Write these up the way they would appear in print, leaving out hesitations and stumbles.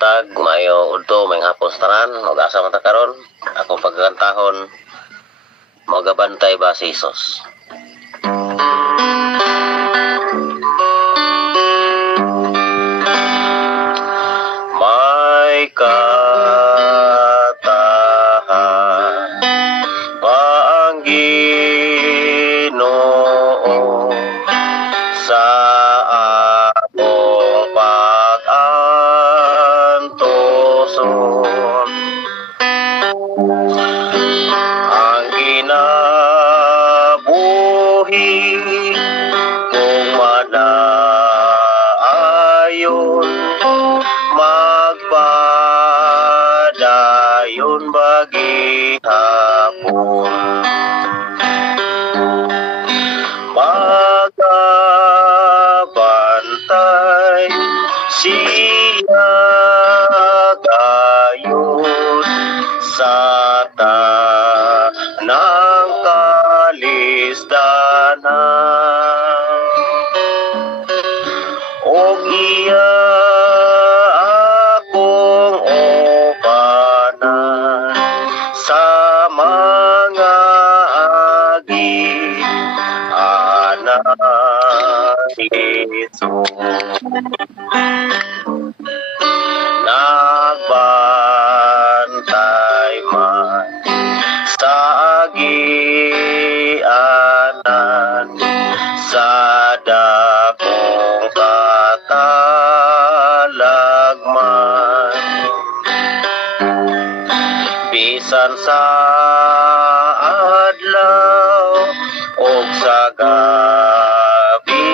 buntag, mayo udto, may hapon sa tanan, mag-asa man ta karon. Akong pagkantahon, magabantay ba si Isos. May katahan pa ang Ginoo sa akong pag-antuson. Ang kinabuhi kung madaayon, magpadayon bagi hapon. Magabantay siya gayon sa tanang kalisdanan. Og iya akong opanan sa mga agi anak Isus. Nagbantay man sa agianan sa dakong katalagman. Bisan sa adlaw o sa gabi,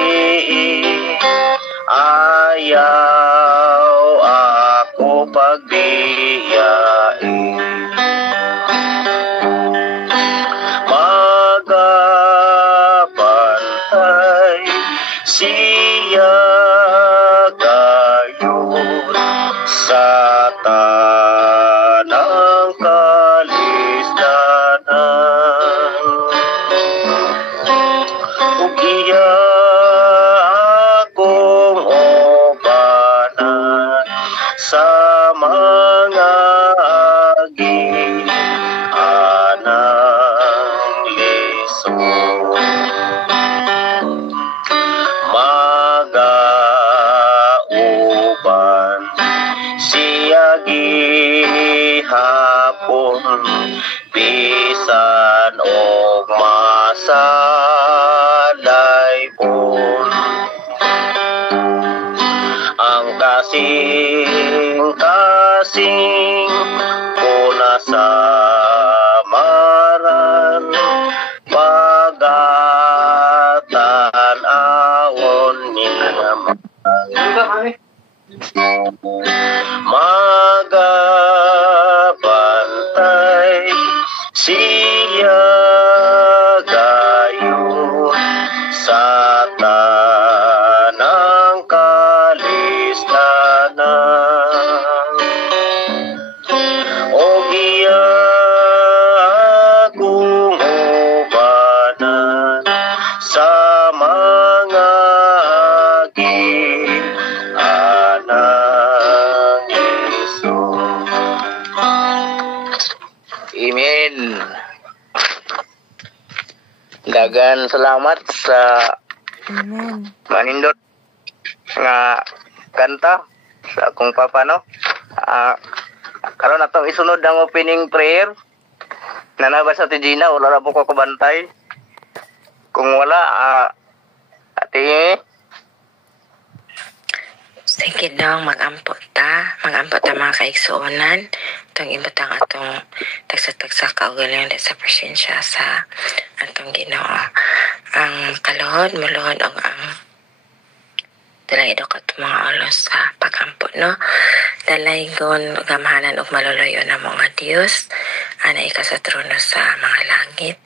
ayaw ako pagbiyain. Magabantay siya gayon sa tanang kalisdanan. Ug iya akong opanan sa mga agi anang lisod. Magauban siya gihapon, bisan og masalay pon. Ang kasing-kasing kuna sa maran, pagatan-awon niya magabantay siya gayon sa tanang kalisdanan. Og iya akong opanan sa mga agi anang Isus. Amen. Dagan salamat sa Amen. manindot nga kanta sa akong papa, no? Karon atong isunod ang opening prayer. Nanaba sa Tijina, wala na po ko kabantay. Kung wala, ate, Sige daw, mag-ampot ta mga kaigsuonan. Itong ibatang atong tagsa-tagsa kaugaling sa presensya sa atong Ginoo. Ang kaluhod, maluhod ang dalay daw kat mga olos sa pag-ampot, no? Dalay gon gamahanan og maluluyo na mga Dios ana ika sa trono sa mga langit.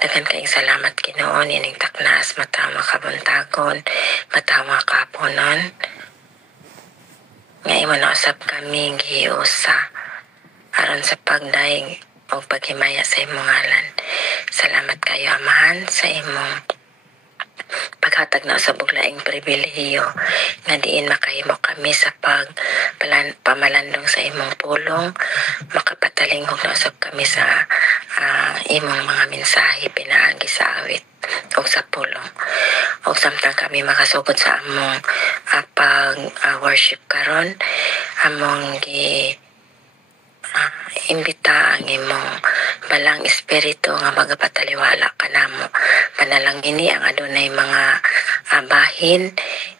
Daghan kayong salamat Ginoo nining taknas matawa kabuntagon, matawa kapunon. Nga imo na usab kami giusa aron sa pagdaig o paghimaya sa imong ngalan. Salamat kayo Amahan sa imong hatag na sa buglaing pribilehiyo nga diin makahimo kami sa pamalandong sa imong pulong, makapatalingog na usab kami sa imong mga mensahe pinaagi sa awit o sa pulong. O samtang kami makasugod sa among pag worship karon, among imbita ang imong balang espiritu nga magapataliwala kanamo. Panalangin ni ang adunay mga bahin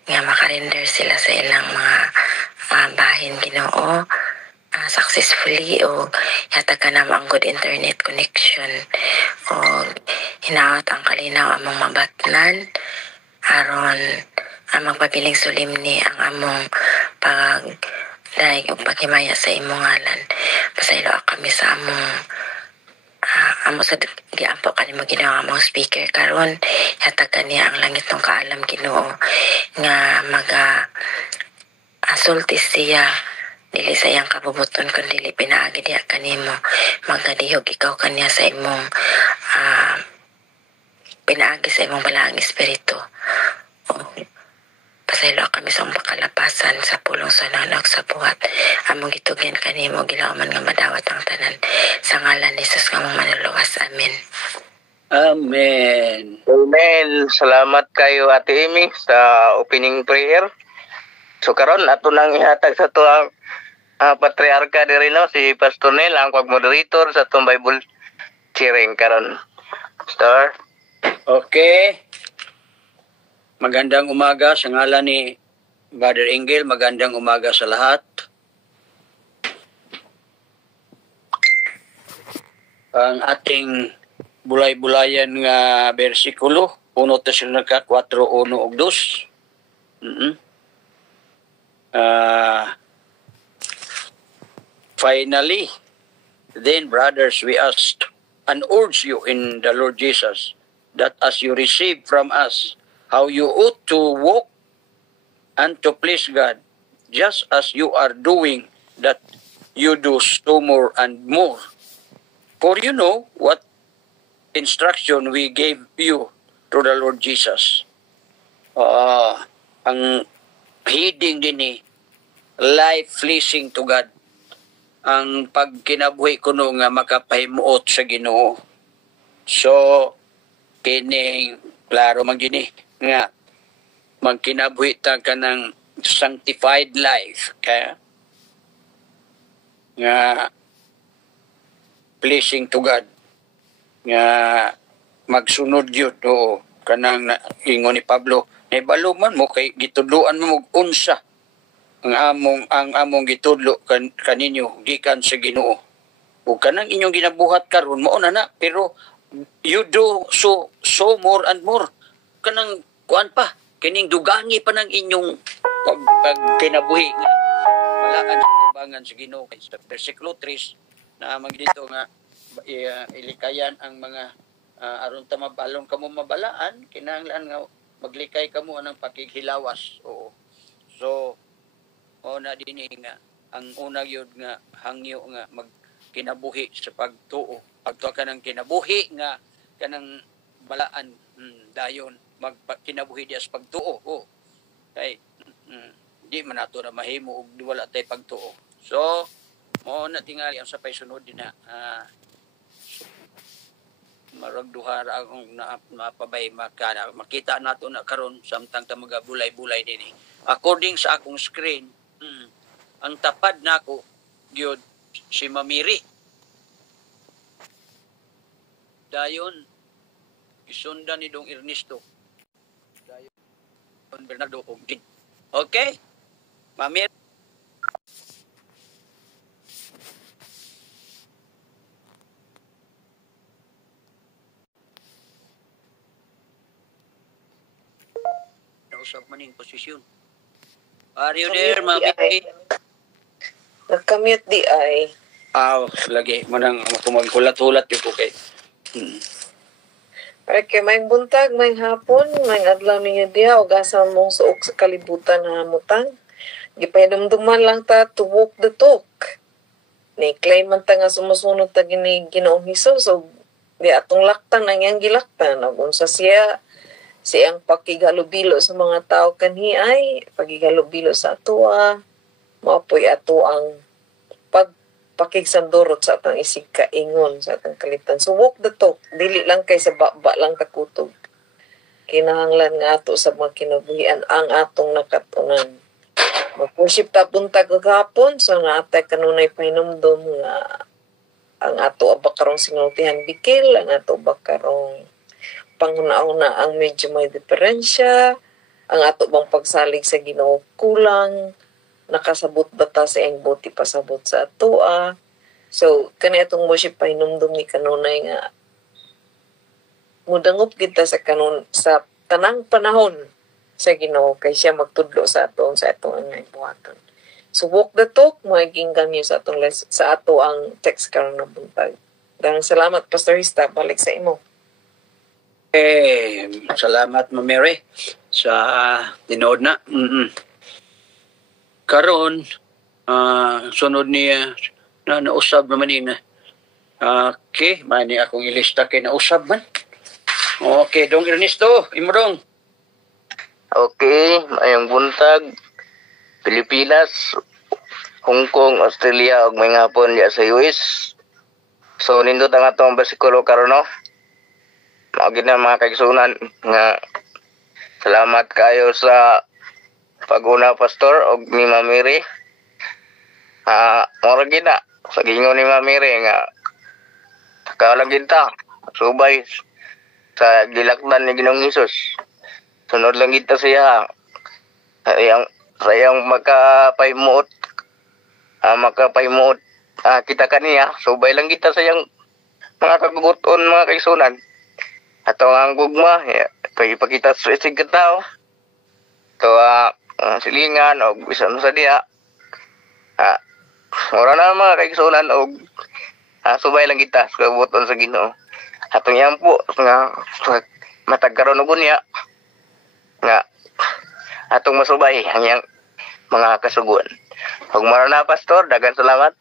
nga makarender sila sa ilang mga bahin Ginoo successfully o yata ka na ang good internet connection o hinaot ang kalinaw among mabatnan aron ang magpabiling sulimni ang among daig o paghimaya sa imong ngalan. Pasaylo kami sa among amo sa giampo kanimo Ginoo among speaker karon hatag kaniya ang langit ng kaalam Ginoo nga sultis siya dili sa iyang kabubuton kun dili pinaagi diha kanimo magadihog ikaw kaniya sa imong pinaagi sa imong balaang espiritu. Pasaylo kami sa pakalapasan sa pulong sa nanog sa buhat. Among gitugyan kanimo gilauman nga madawat ang tanan. Sa ngalan ni Jesus nga mong manuluwas. Amen. Amen. Amen. Salamat kayo Ate Amy sa opening prayer. So karon ato nang ihatag sa tuang patriarka diri no si Pastor Nel ang pag-moderator sa tuang Bible sharing karon. Pastor. Okay. Magandang umaga sa ngalan ni Brother Engel. Magandang umaga sa lahat. Ang ating bulay-bulayan nga bersikulo 1 Tesalonica 4:1 ug 2. Finally, then brothers, we ask and urge you in the Lord Jesus that as you receive from us how you ought to walk and to please God, just as you are doing, that you do so more and more. For you know what instruction we gave you through the Lord Jesus. Ang heading din ni life-pleasing to God. Ang pagkinabuhi ko no nga makapahimuot sa Ginoo. So, kining klaro man gini nga magkinabuhi ta ka ng sanctified life kaya nga pleasing to God nga magsunod yun o kanang ingon ni Pablo naibalo man mo kay gitudloan mo unsa ang among gitudlo kaninyo gikan sa Ginoo o kanang inyong ginabuhat karon mao na pero you do so more and more kanang kuan pa kining dugangi pa ng inyong pagkinabuhi nga malaan sa tubangan sa Ginoo kay sa versikulo 3 na magdito nga ilikayan ang mga aron ta mabalon kamo mabalaan kinahanglan nga maglikay kamo anang pakighilawas. Oo. So na dinhi nga ang una gyud nga hangyo nga magkinabuhi sa pagtuo pagtuo ka ng kinabuhi nga kanang balaan dayon magkinabuhi diya sa pagtuo. Kay di man nato na mahimo og wala tay pagtuo. So mo na tingali ang sa paysunod din na marag duha ra akong napabay makita nato na karon samtang ta magabulay-bulay dinhi. According sa akong screen, ang tapad nako gyud si Mamiri. Dayon isundan ni Dong Ernesto. Dayon Bernardo og Jin. Okay? Mamiri. Nausap man yung posisyon. Are you there, Mamiri? Nagkamute di ay. Lagi. Manang kumagkulat-hulat yung po kay. Ay kay may buntag, may hapon, may adlaw ninyo diha o gasa mong suok sa kalibutan na hamutang. Gipahinumduman lang ta to walk the talk. Ni-claim man ta nga sumusunod ta Ginoong Hesus so di atong laktan ang iyang gilaktan. Unsa siya siyang pakigalubilo sa mga tao kanhi ay pakigalubilo sa atoa, mapoy ato ang pakigsandurot sa atong isig kaingon sa atong kalitan. So walk the talk, dili lang kay sa baba lang takutog. Kinahanglan nga ato sa mga kinabuhian ang atong nakatunan. Mag-worship ta punta kagapon so nga atay kanunay pahinumdom nga ang ato bakarong sinultihan bikil, ang ato bakarong pangunauna ang medyo may diferensya, ang ato bang pagsalig sa Ginoo kulang, nakasabot ba ta sa iyang buti pasabot sa atoa. So kani atong worship pahinumdom ni kanunay nga mudangop kita sa kanon sa tanang panahon sa Ginoo kay siya magtudlo sa aton sa atong angay buhaton. So walk the talk, magiging ganyo sa atong sa ato ang text karon na buntag. Daghang salamat Pastor Hista, balik sa imo. Salamat Ma'am Mary sa tinood na. Karon sunod niya na nausab naman nina. Okay, mani akong ilista kay nausab man. Okay, Dong Ernesto, imo dong. Okay, mayong buntag. Pilipinas, Hong Kong, Australia, ug may hapon diya sa US. So, nindot ang atong bersikulo karon no. Maugid na mga kaigsunan nga salamat kayo sa pag-una Pastor og ni Ma'am Mary. Mora gid na sa gingon ni Ma'am Mary nga kalang kita subay sa gilakdan ni Ginoong Hesus. Sunod lang kita siya. Sayang makapaymuot kita kaniya, subay lang kita sayang mga kaguguton, mga kaisunan. Ato ang gugma, ito ipakita sa isig ka tao. Ito silingan o bisan sa diya. Mura na mga kaisunan o subay lang kita sa kaguguton sa Ginoo. Atong yan po, nga matagkaroon o niya, nga atong masubay ang yang mga kasuguan. Huwag mara na, Pastor. Dagan salamat.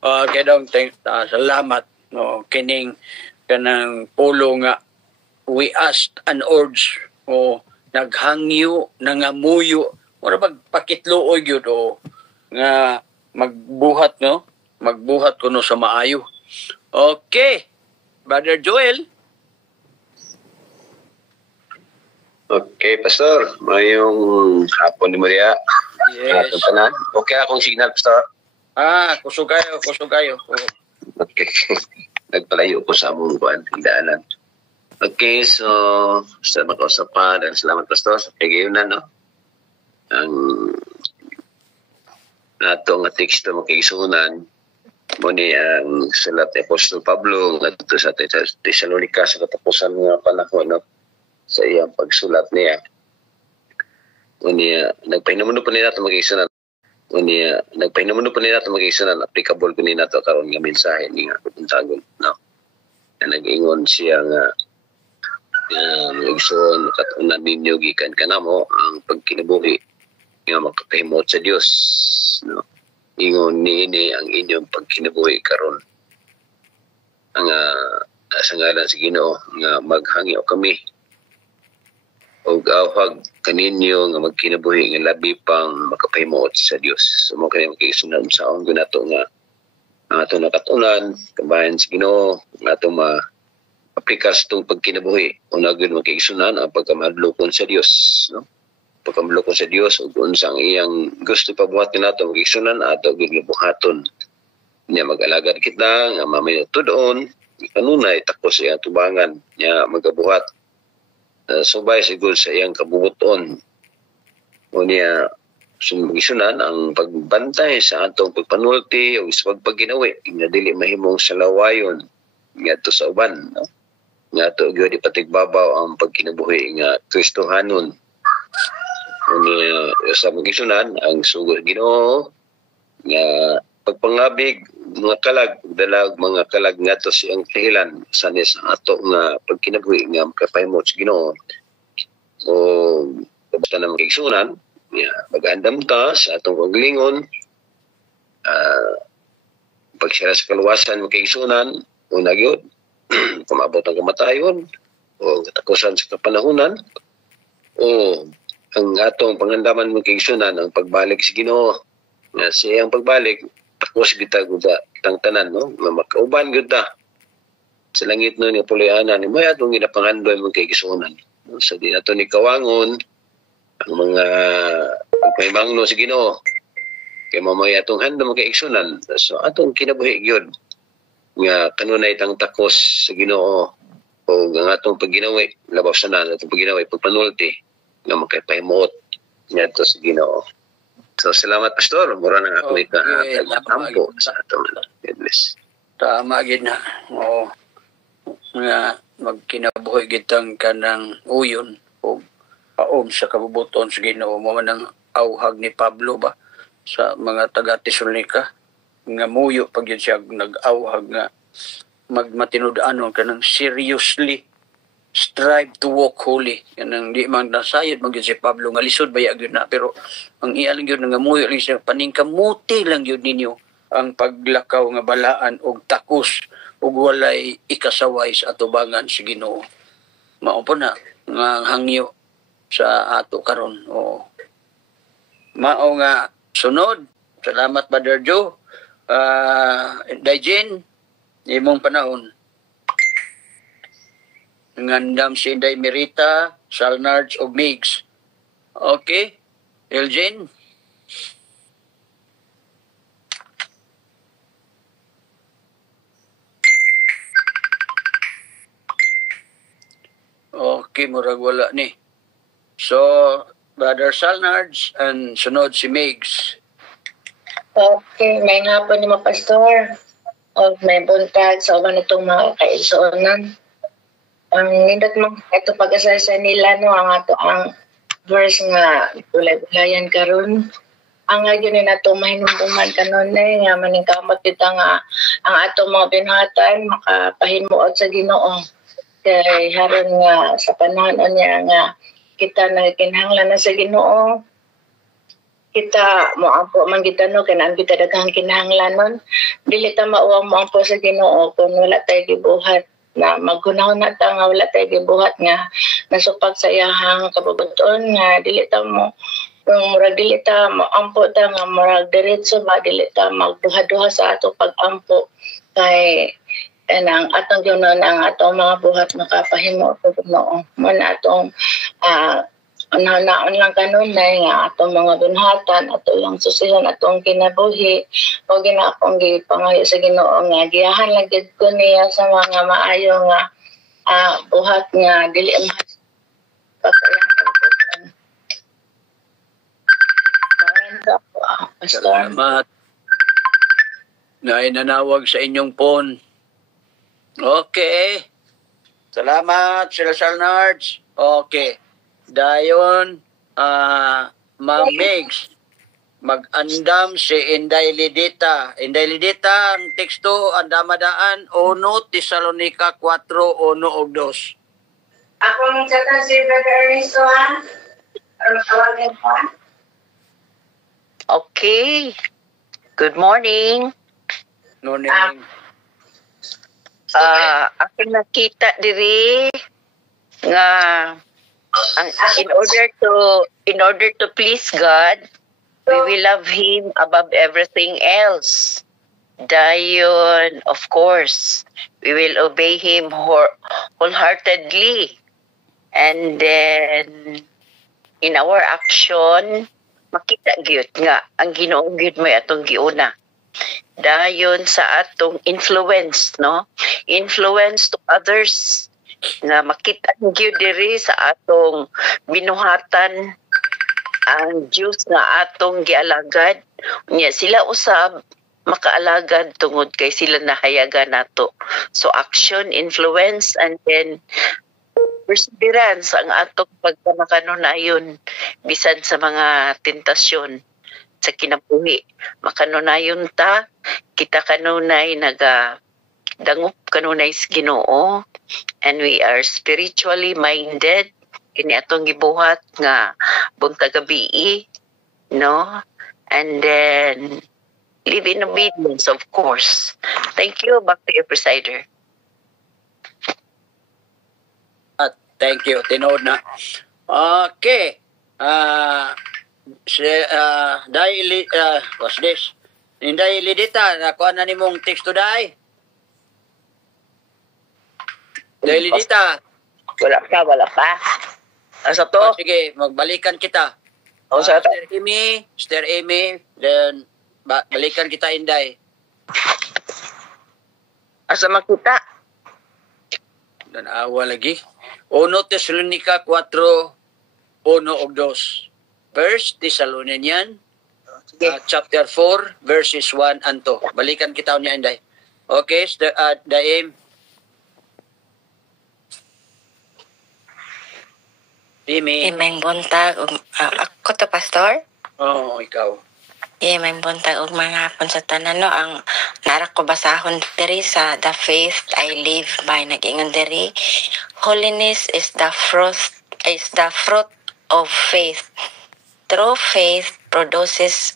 Okay, Dong. Salamat. No, kining kanang pulo nga we asked and urged o naghangyo, nangamuyo, mura magpakitluoy yun o nga magbuhat no? Magbuhat ko no sa maayo. Okay. Brother Joel. Okay, Pastor. Mayong hapon ni Maria. Yes. Okay akong signal, Pastor. Kusog kayo. Okay. Nagpalayo ko sa among hindaanan. Okay, so sa makausap pa, dan salamat Pastor sa pagayunan, no? Ang nato nga teksto mo kaigsunan mo ni ang sulat ni Apostol Pablo ngadto sa Tesalonica sa katapusan nga panahon, no? Sa iyang pagsulat niya. Nagpahinumuno po nila ito mag-iisunan. Nagpahinumuno po nila ito mag-iisunan. Applicable po nila ito karoon nga mensahe niya. Puntagon, no? Nag-ingon siya nga mag-iisunan katunan ninyo gikan ka na mo ang pagkinabuhi nga makapahimot sa Diyos, no? Ingon niini ang inyong pagkinabuhi karon ang sa ngalan sa Ginoo nga maghangyo kami o gawag kaninyo nga magkinabuhi nga labi pang makapahimuot sa Dios. So mo kani magkisunod sa ang ginato nga ang ato nakatunan kabayan sa Ginoo nga ato ma-aplikas tong pagkinabuhi. Una gyud magkisunan ang pagkamadlokon sa Dios, no? Pagkamadlokon sa Dios ug unsa ang iyang gusto pabuhat nato magkisunan ato gyud buhaton. Nya mag-alagad kita nga mamayotudon kanunay takos iyang tubangan nya magabuhat subay siguro sa iyang kabubuton. O niya sumagisunan ang pagbantay sa atong pagpanulti o sa pagpaginawi nga dili mahimong salawayon ngadto sa uban, no? Ngadto gyud ipatigbabaw ang pagkinabuhi nga Kristohanon. O niya sa magisunan ang sugod Ginoo nga pagpangabig mga kalag dalag mga kalag ngadto sa iyang kahilan sa ato nga pagkinabuhi nga makapahimot sa Ginoo. O basta na magigsunan mag-andam ta sa atong paglingon pagsira sa kaluwasan magigsunan una gyud kumabot ang kamatayon o katakusan sa kapanahunan o ang atong pangandaman mo kay igsunan ang pagbalik sa Ginoo. Nga siya ang pagbalik, takos kita guda tang tanan, no? Makauban gud ta sa langit no ni pulianan ni may atong ginapangandoy mo kay igsunan. No? So di nato ni kawangon ang mga pagpaymangno sa Ginoo. Kay mamaya atong handom kay igsunan. So atong kinabuhi gyud nga kanunay tang takos sa Ginoo o ang atong pagginawi labaw sa nan atong pagginawi pagpanulti nga makapahimot ngadto sa Ginoo. So salamat pastor, mura na ako tampo sa atong goodness. Tama gid na. Oo. Nga magkinabuhi gitang kanang uyon o paom sa kabubuton sa Ginoo mo man ang awhag ni Pablo ba sa mga taga Tesalonica nga muyo pag yun siya nag-awhag nga magmatinud-anon kanang seriously strive to walk holy. Kanang di man nasayod mag si Pablo nga lisod baya gyud na, pero ang iya lang gyud nga muyo lang siya paningkamuti lang gyud ninyo ang paglakaw nga balaan og takos ug walay ikasaway sa atubangan sa Ginoo. Mao po na nga hangyo sa ato karon. O mao nga sunod. Salamat Brother Joe. Dayjin, imong panahon. Ngandam si Day Merita, Salnards o Migs. Okay? Elgin? Okay, murag wala ni. So, Brother Salnards and sunod si Migs. Okay, may hapon ni mga pastor. O may buntag sa uban itong mga kaigsuonan. Ang nindot mo, ito pag-asasa nila, no, ang ato ang verse nga bulay-bulayan karon. Ang nga yun na ito mahinumduman kanon nga maningkamot kita nga ang ato mga binhatan makapahimuot sa Ginoo. Kay haron nga sa panahon niya nga kita nagkinahanglan na sa Ginoo, kita moampo man kita no kanang kita daghang kinahanglanon, dili ta mauwang moampo sa Ginoo kung wala tay gibuhat na maghunahon na ta nga wala tay gibuhat nga nasupag sa iyahang kabubuton nga dili ta mo kung murag dili ta moampo ta nga murag diretso ba dili ta magduha-duha sa ato pag-ampo kay ang atong Ginoo ang atong mga buhat makapahimo sa Ginoo mo na atong naon lang kanunay nga atong mga binhatan ato lang susihan atong kinabuhi o ginakong gipangayo sa Ginoo nga giyahan lang gid ko niya sa mga maayo nga buhat nga dili mahal pagkayang kabubutan. Salamat. Nanawag sa inyong phone. Okay. Salamat, Sir Salnards. Okay. Dayon, Ma'am Migs, mag-andam si Inday Lidita. Inday Lidita, ang teksto, andamadaan, 1 Tesalonica 4, 1 og 2. Ako nung chatan si Brother Ernesto ha? Tawagin ko ha? Okay. Good morning. Morning. Ako nakita diri nga in order to please God, we will love Him above everything else. Dayon, of course, we will obey Him wholeheartedly. And then, in our action, makita gyud nga ang Ginoo gyud mo atong giuna. Dayon sa atong influence, no? Influence to others nga makita gyud diri sa atong binuhatan ang Diyos nga atong gialagad. Unya sila usab makaalagad tungod kay sila nahayagan nato. So action, influence, and then perseverance ang atong pagkamakanunayon bisan sa mga tentasyon sa kinabuhi. Makanunayon ta, kita kanunay dangop kanunay sa Ginoo, and we are spiritually minded kini atong gibuhat nga buntag gabi, no? And then live in obedience, of course. Thank you. Back to your presider. Thank you. Tinood na. Okay. Dahil, what's this? Inday Lidita, nakuha na ni mong text to die. Dahil Lidita. Wala pa. Asa to? Sige, magbalikan kita. O sa to? Sister Amy, then balikan kita Inday. Asa makita? Dan awa lagi. 1 Tesalonica 4, 1 o 2. First Thessalonian, chapter 4, verses 1 and 2. Balikan kita niya Inday. Okay, Daim. Amy. May buntag ako to pastor. Oo, ikaw. May buntag og mga hapon sa tanan no ang nara ko basahon diri sa The Faith I Live by nagingon diri. Holiness is the fruit of faith. True faith produces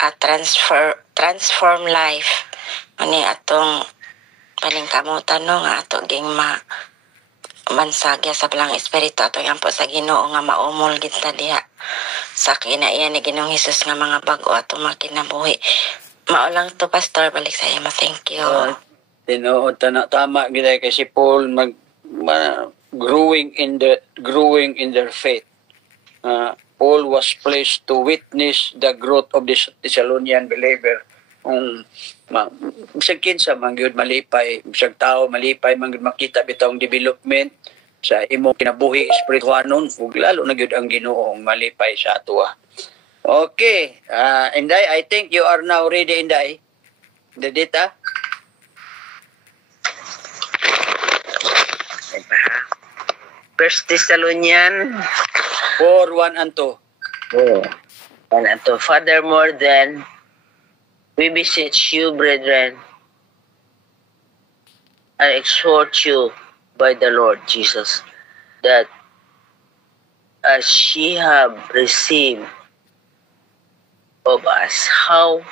a transform life. Ani atong palingkamutan no nga ato ging mansagya sa balang espiritu ato yan po sa Ginoo nga maumol kita diha sa kinaiyan ni Ginoong Hesus nga mga bago ato makinabuhi. Maulang to pastor, balik sa iyo, thank you. Tinuod tama gid kay si Paul growing in their faith. Paul was placed to witness the growth of the Thessalonian believer. Bisag kinsa man gyud malipay, bisag tao malipay man gyud makita bitong development sa imong kinabuhi espirituhanon ug lalo na gyud ang Ginoo malipay sa atoa. Okay, Inday, I think you are now ready, Inday. The data. First Thessalonian 4, 1 and 2. Oh. And to furthermore then, we beseech you, brethren, and exhort you by the Lord Jesus, that as ye have received of us how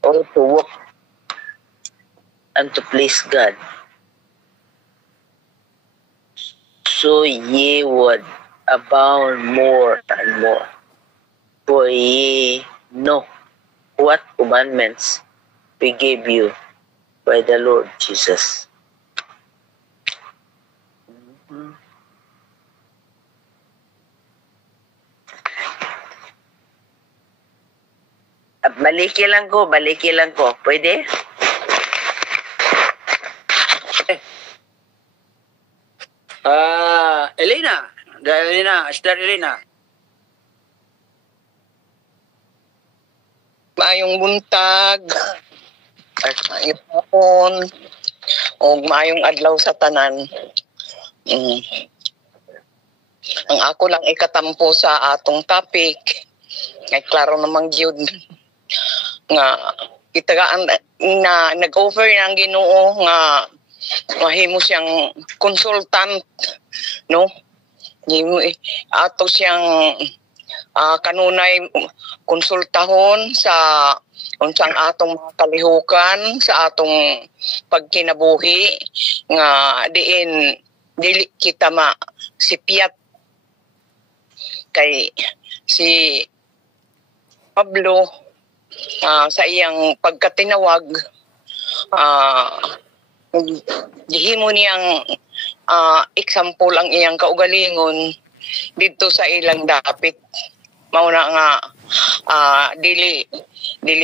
ought to walk and to please God, so ye would abound more and more. For ye know what commandments we gave you by the Lord Jesus. Baliki lang ko. Pwede? Sister Elena. Maayong buntag, maayong hapon, o maayong adlaw sa tanan. Ang ako lang ikatampo sa atong topic, ay klaro namang gyud nga itagaan na nag-offer ng Ginoo nga mahimo siyang consultant, no? Ato siyang kanunay konsultahon sa unsang atong mga kalihukan sa atong pagkinabuhi nga diin dili kita sipyat kay si Pablo sa iyang pagkatinawag gihimo niyang example ang iyang kaugalingon dito sa ilang dapit. Mauna nga dili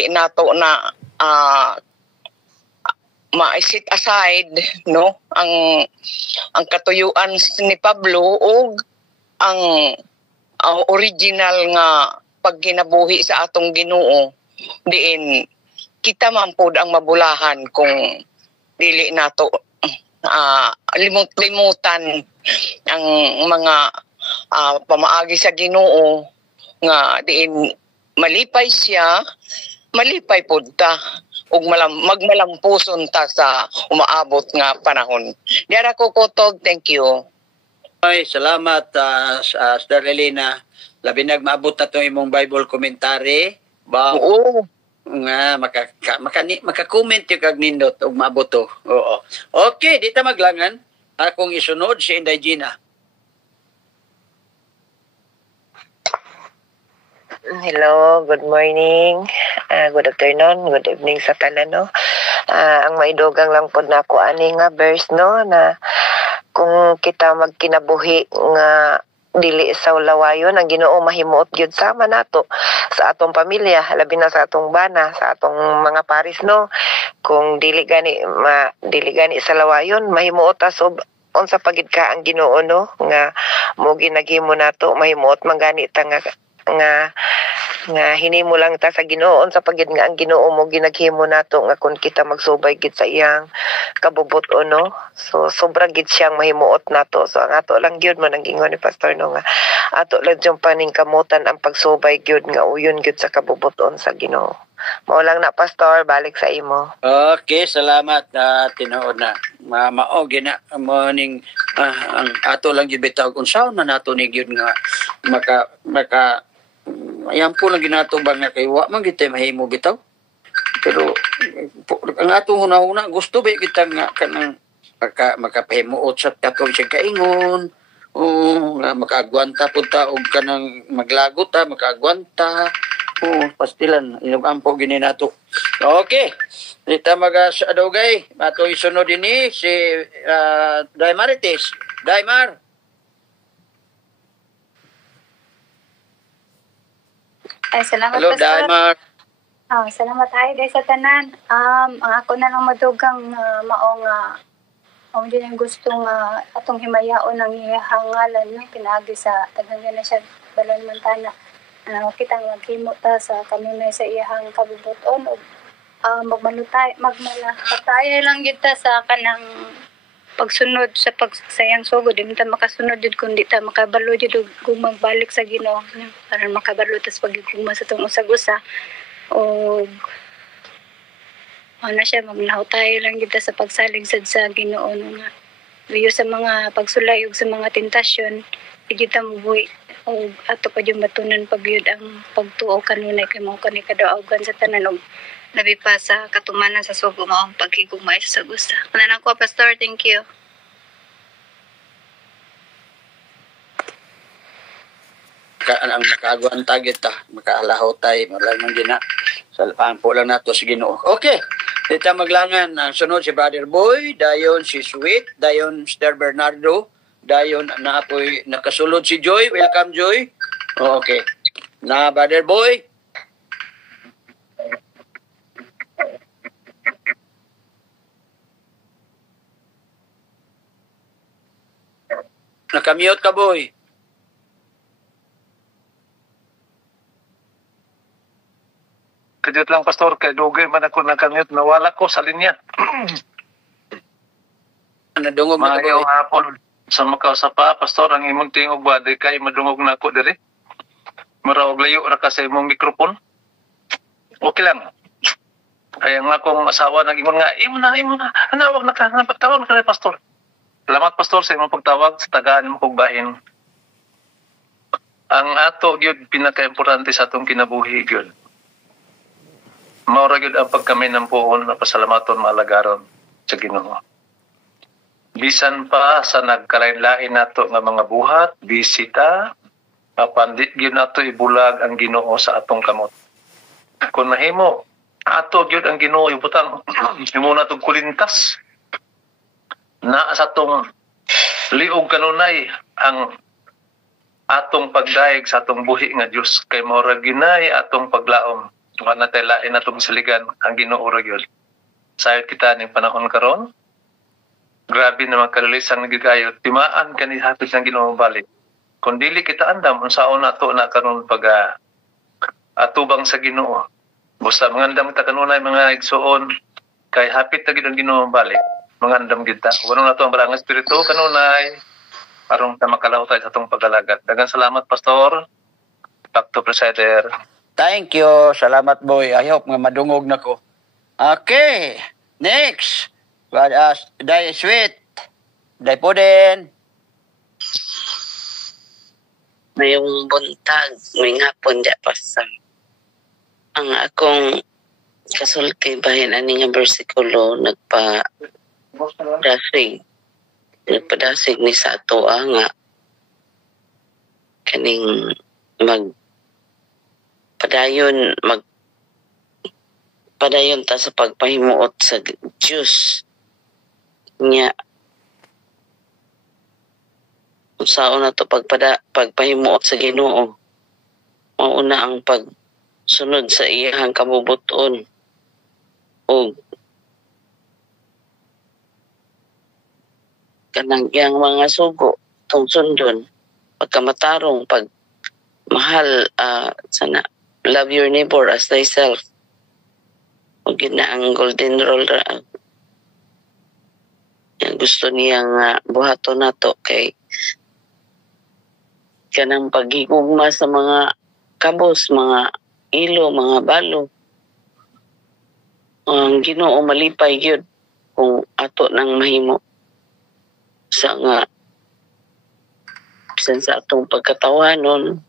nato na ma-set aside, no, ang katuyuan ni Pablo ug ang original nga pagkinabuhi sa atong Ginoo diin kita man pud ang mabulahan kung dili nato limot-limutan ang mga pamaagi sa Ginoo nga diin malipay siya, malipay pud ta ug magmalampuson ta sa umaabot nga panahon. Diara ko kutog, thank you. Ay, salamat Sister Elena. Labi nagmaabot na to imong Bible commentary. Oo. Nga maka-comment yung kag nindot ug maabot to. Oo. Okay, dito maglangan. akong isunod si Inday Gina. Hello, good morning, good afternoon, good evening sa tanan, no? Ang maidugang lang po na ako ani nga verse, no, na kung kita magkinabuhi nga dili sa lawayon, ang Ginoo mahimuot gyud sama nato sa atong pamilya, labi na sa atong bana, sa atong mga paris, no? Kung dili gani sa lawayon, mahimuot ta so unsa pagid ka ang Ginoo, no? Nga mo ginaghimo nato, mahimuot man gani ta nga hinimo lang ta sa Ginoo sa pagid nga ang Ginoo mo ginaghimo nato nga kun kita magsubay gid sa iyang kabubuton, no? So sobra gid siyang mahimuot nato. So ang ato lang gyud man ang gingon ni pastor, no, nga ato lang yung paningkamutan ang pagsubay gyud nga uyon gyud sa kabubuton sa Ginoo. Mao lang na pastor, balik sa imo. Okay, salamat tinuod na. Mao gina morning ang ato lang gyud bitaw kung saan man nato ni gyud nga maka ayan po lang ginato ba nga kay wa man gitay mahimo bitaw. Pero ang atong hunahuna gusto ba kita nga kanang makapahimuot sa katong siya kaingon. Nga makaagwanta po ta og kanang maglagot ta, makaagwanta. Pastilan inugampo gini nato. Okay. Dita maga-adogay ato isunod dinhi si Daimarites. Daimar. Ay, salamat, Hello, Pastor. Daimar. Salamat tayo guys sa tanan. Ang ako na lang madugang maong din ang gustong atong himayaon ng ihangalan no pinaagi sa taghanggan na siya balon mantana. Kita maghimo ta sa kanunay sa iyang kabubuton o magmalapatay lang kita sa kanang pagsunod sa pagsayang sugod, di ta makasunod jud kundi ta makabalo jud kung magbalik sa Ginoo para makabalo tas pagigugma sa tong usag-usa o ano siya magnahutay lang kita sa pagsalig sa Ginoo nga biyo sa mga pagsulay ug sa mga tentasyon di ta mubuhi o ato pa yung matunan pagyud ang pagtuo kanunay kay mao kani kadaugan sa tanan og labi pa sa katumanan sa sugo mo ang pagkigugmay sa gusta. Kanan ko, Pastor. Thank you. Ang nakaagwan target ta, makaalahaw tayo, malamang gina. Salpaan po lang nato sa Ginoo. Okay. Dito maglangan ang sunod si Brother Boy, dayon si Sweet, dayon Sir Bernardo, dayon na apoy nakasulod si Joy. Welcome, Joy. Okay. Na Brother Boy. Nakamute ka, boy. Kadiyot lang, Pastor, kay dugay man ako nakamute, nawala ko sa linya. Nadungog na ka, Maayaw boy. hapon sa makausapa, Pastor, ang imong tingog ba, di kay madungog na ako diri. Maraog layo ra ka sa imong mikrofon. Okay lang. Ay, ang akong asawa nag-ingon nga, imo na, hanawag na ka, napagtawag na ka, Pastor. Salamat, Pastor, sa imong pagtawag sa tagaan mo kong bahin. Ang ato, yun, pinaka-importante sa atong kinabuhi, yun. Maura yun ang pagkami ng puon na pasalamaton maalagaron sa Ginoo. Bisan pa sa nagkalain-lain nato nga mga buhat, bisita, mapandit yun nato ibulag ang Ginoo sa atong kamot. Kung nahimo, ato yun ang Ginoo ibutang, himo na itong kulintas, na sa atong liog kanunay ang atong pagdaig sa atong buhi nga Dios kay maura ginay atong paglaom wala tay lain atong saligan ang Ginoo ra gyud sayod kita ning panahon karon grabe na makalilisang nagigayo timaan kani hapit ng Ginoo balik kun dili kita andam unsaon nato na karon pag atubang sa Ginoo busa mangandam ta kanunay mga igsuon kay hapit ta gid ang Ginoo balik mangandam kita. Wala na ito ang barang espiritu kanunay. Parang ta makalaw tayo sa itong pag-alagat. Dagang salamat, Pastor. Back to Presider. Thank you. Salamat, boy. I hope nga madungog na ko. Okay. Next. Day Sweet. Day po din. Mayong buntag. May ngapon dya pa sa ang akong kasulti bahin ani nga bersikulo nagpa Rafi nagpadasig ni sa ato nga kaning padayon ta sa pagpahimuot sa Diyos nya usaon na to pagpahimuot sa Ginoo mauna ang pagsunod sa iyang kabubuton o kanang iyang mga sugo tong sundon pagkamatarong pag mahal sana love your neighbor as thyself o na ang golden rule yan gusto niyang buhaton nato kay kanang paghigugma sa mga kabos, mga ilo, mga balo ang Ginoo malipay gyud kung ato nang mahimo sa nga bisan sa atong pagkatawanon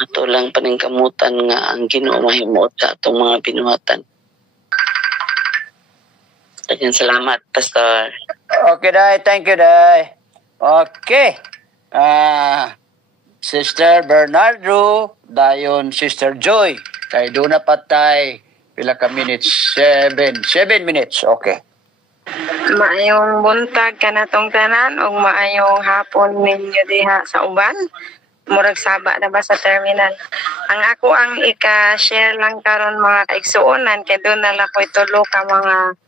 ato lang paningkamutan nga ang Ginoo mahimuot sa atong mga binuhatan. Daghang salamat, Pastor. Okay, Day. Thank you, Day. Okay. Sister Bernardo, dayon Sister Joy. Kay doon na patay. Pila ka minutes? 7 minutes. Okay. Maayong buntag kanatong tanan o maayong hapon ninyo diha sa uban. Murag saba na ba sa terminal. Ang ako ang ika-share lang karon mga kaigsuonan kay doon na lang ko itulo ka mga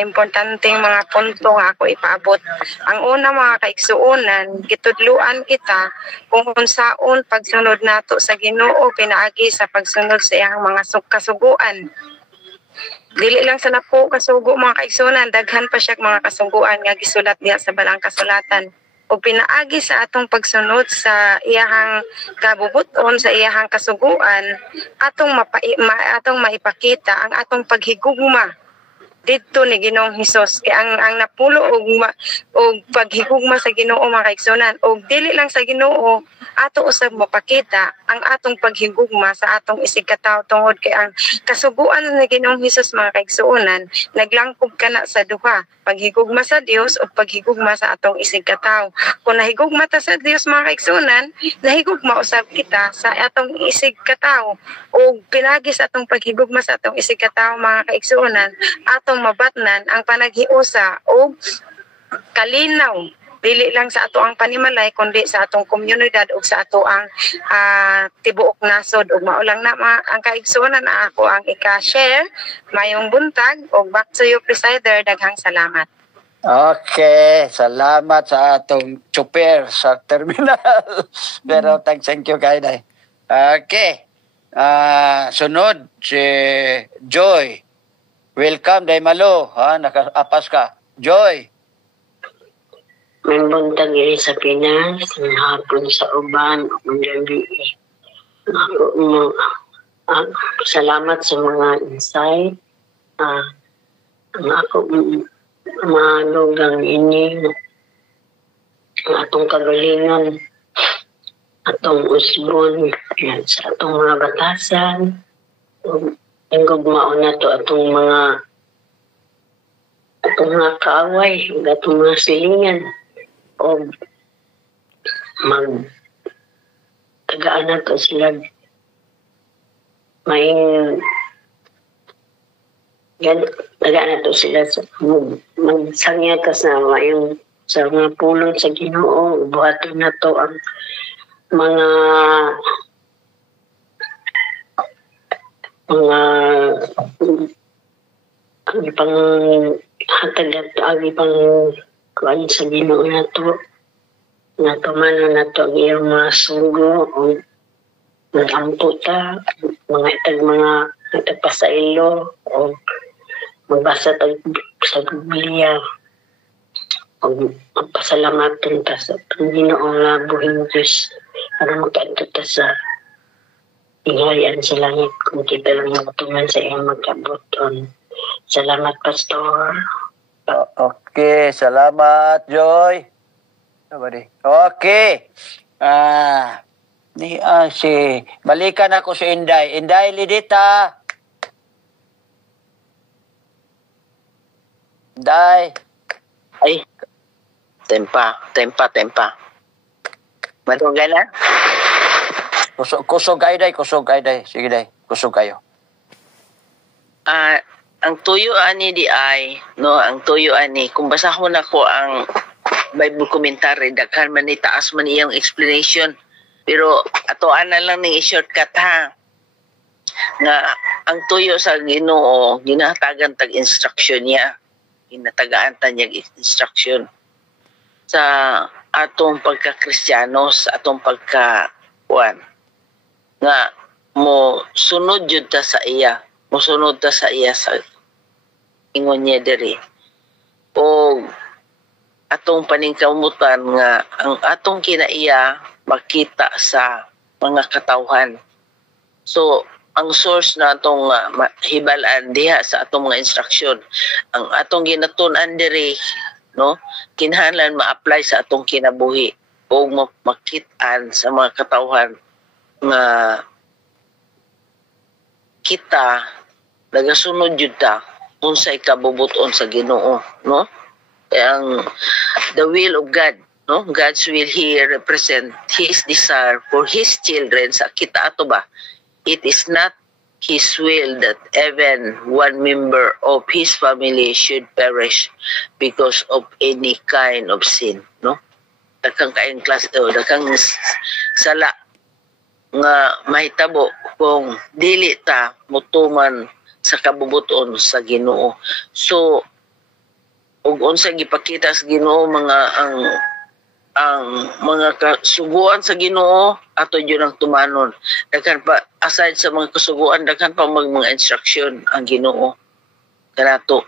importanteng mga punto nga ako ipaabot. Ang una mga kaigsuonan, gitudluan kita kung unsaon pagsunod nato sa Ginoo pinaagi sa pagsunod sa iyang mga kasuguan. Dili lang sa napo kasugo mga kaigsuonan, daghan pa siya mga kasuguan nga gisulat diha sa balang kasulatan. O pinaagi sa atong pagsunod sa iyahang kabubuton, sa iyahang kasuguan, atong maipakita ang atong paghigugma didto ni Ginoong Hesus kay ang napulo og paghigugma sa Ginoo mga kaigsuonan og dili lang sa Ginoo ato usab mapakita ang atong paghigugma sa atong isig katawo tungod kay ang kasuguan ni Ginoong Hesus mga kaigsuonan naglangkob kana sa duha paghigugma sa Dios o paghigugma sa atong isig katawo. Kung nahigugma ta sa Dios mga kaigsuonan nahigugma usab kita sa atong isig katawo o pinagi sa atong paghigugma sa atong isig katawo mga kaigsuonan atong mabatnan ang panaghiusa o kalinaw dili lang sa ato ang panimalay kundi sa atong komunidad o sa ato ang tibuok nasod ug maulang na ang kaigsuonan na ako ang ika-share mayong buntag og back to you presider daghang salamat. Okay, salamat sa atong chopper sa terminal. Pero thank you kay Day. Okay. Sunod si Joy. Welcome, Day Malo. Nakaapas ka. Joy. May buntag iri sa Pinas, may hapon sa uban, mandabi. Salamat sa mga insight. Ang ako malugang ini, ang atong kagalingan, atong usbon, sa atong mga batasan, ang gugmao na to atong mga kaaway, atong mga silingan, o tagaan na to sila may tagaan na to sila magsangyakas na mayong sa mga pulong sa Ginoo buhaton na to ang mga ang ipang hatag at ang ipang kuan sa Ginoo na to natumano na to ang iyong mga sugo o mag-amputa mga itag mga nagpasailo o magbasa sa Biblia o magpasalamatan ta sa Ginoo nga buhing Diyos para magkaanto ta sa ingharian sa langit kung kita lang magtuman sa iyong magkabuton. Salamat, Pastor. Okay, salamat, Joy. Okay. Balikan ako si Inday. Inday, Lidita. Inday. Ay, tempa. Madunggan na? Kusog kayo, day. Sige, day. Kusog kayo. Ang tuyo ani di ay, no, ang tuyo ani, kung basahon ako ang Bible commentary, daghan man ni taas man iyang explanation. Pero atoan na lang ning i-shortcut ha. Nga ang tuyo sa Ginoo ginahatagan tag instruction niya. Ginatagaan ta niya instruction sa atong pagka-Kristiyano, sa atong pagka-kuan. Nga mo sunod jud ta sa iya. Mosunod ta sa iya sa ingon niya diri. O atong paningkamutan nga ang atong kinaiya makita sa mga katawhan. So, ang source na atong hibalan diha sa atong mga instruction, ang atong ginatun-an diri, no, kinahanglan ma-apply sa atong kinabuhi o makit-an sa mga katawhan nga kita nagasunod jud ta unsay kabubuton sa Ginoo, no? Ang the will of God, no? God's will here represent His desire for His children sa kita ato ba. It is not His will that even one member of His family should perish because of any kind of sin, no? Dakang kaayong dakang sala nga mahitabo kung dili ta mutuman sa kabubuton sa Ginoo. So ug unsa gipakita sa Ginoo ang mga kasuguan sa Ginoo ato yun ang tumanon. Daghan pa aside sa mga kasuguan, daghan pa mga instruction ang Ginoo kanato.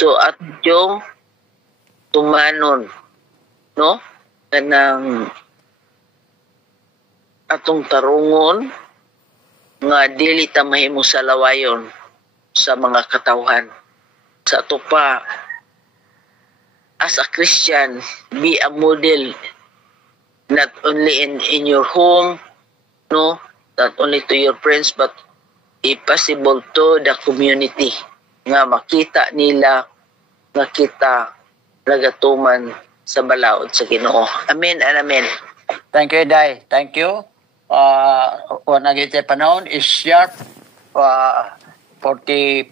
So at yung tumanon, no, kanang atong tarungon nga dili ta mahimo sa lawayon sa mga katawhan. Sa ato pa as a Christian, be a model not only in your home, no, not only to your friends, but if possible to the community nga makita nila nga kita nagatuman sa balaod sa Ginoo. Amen and amen. Thank you, day. Thank you. Nagiti panahon is sharp 44.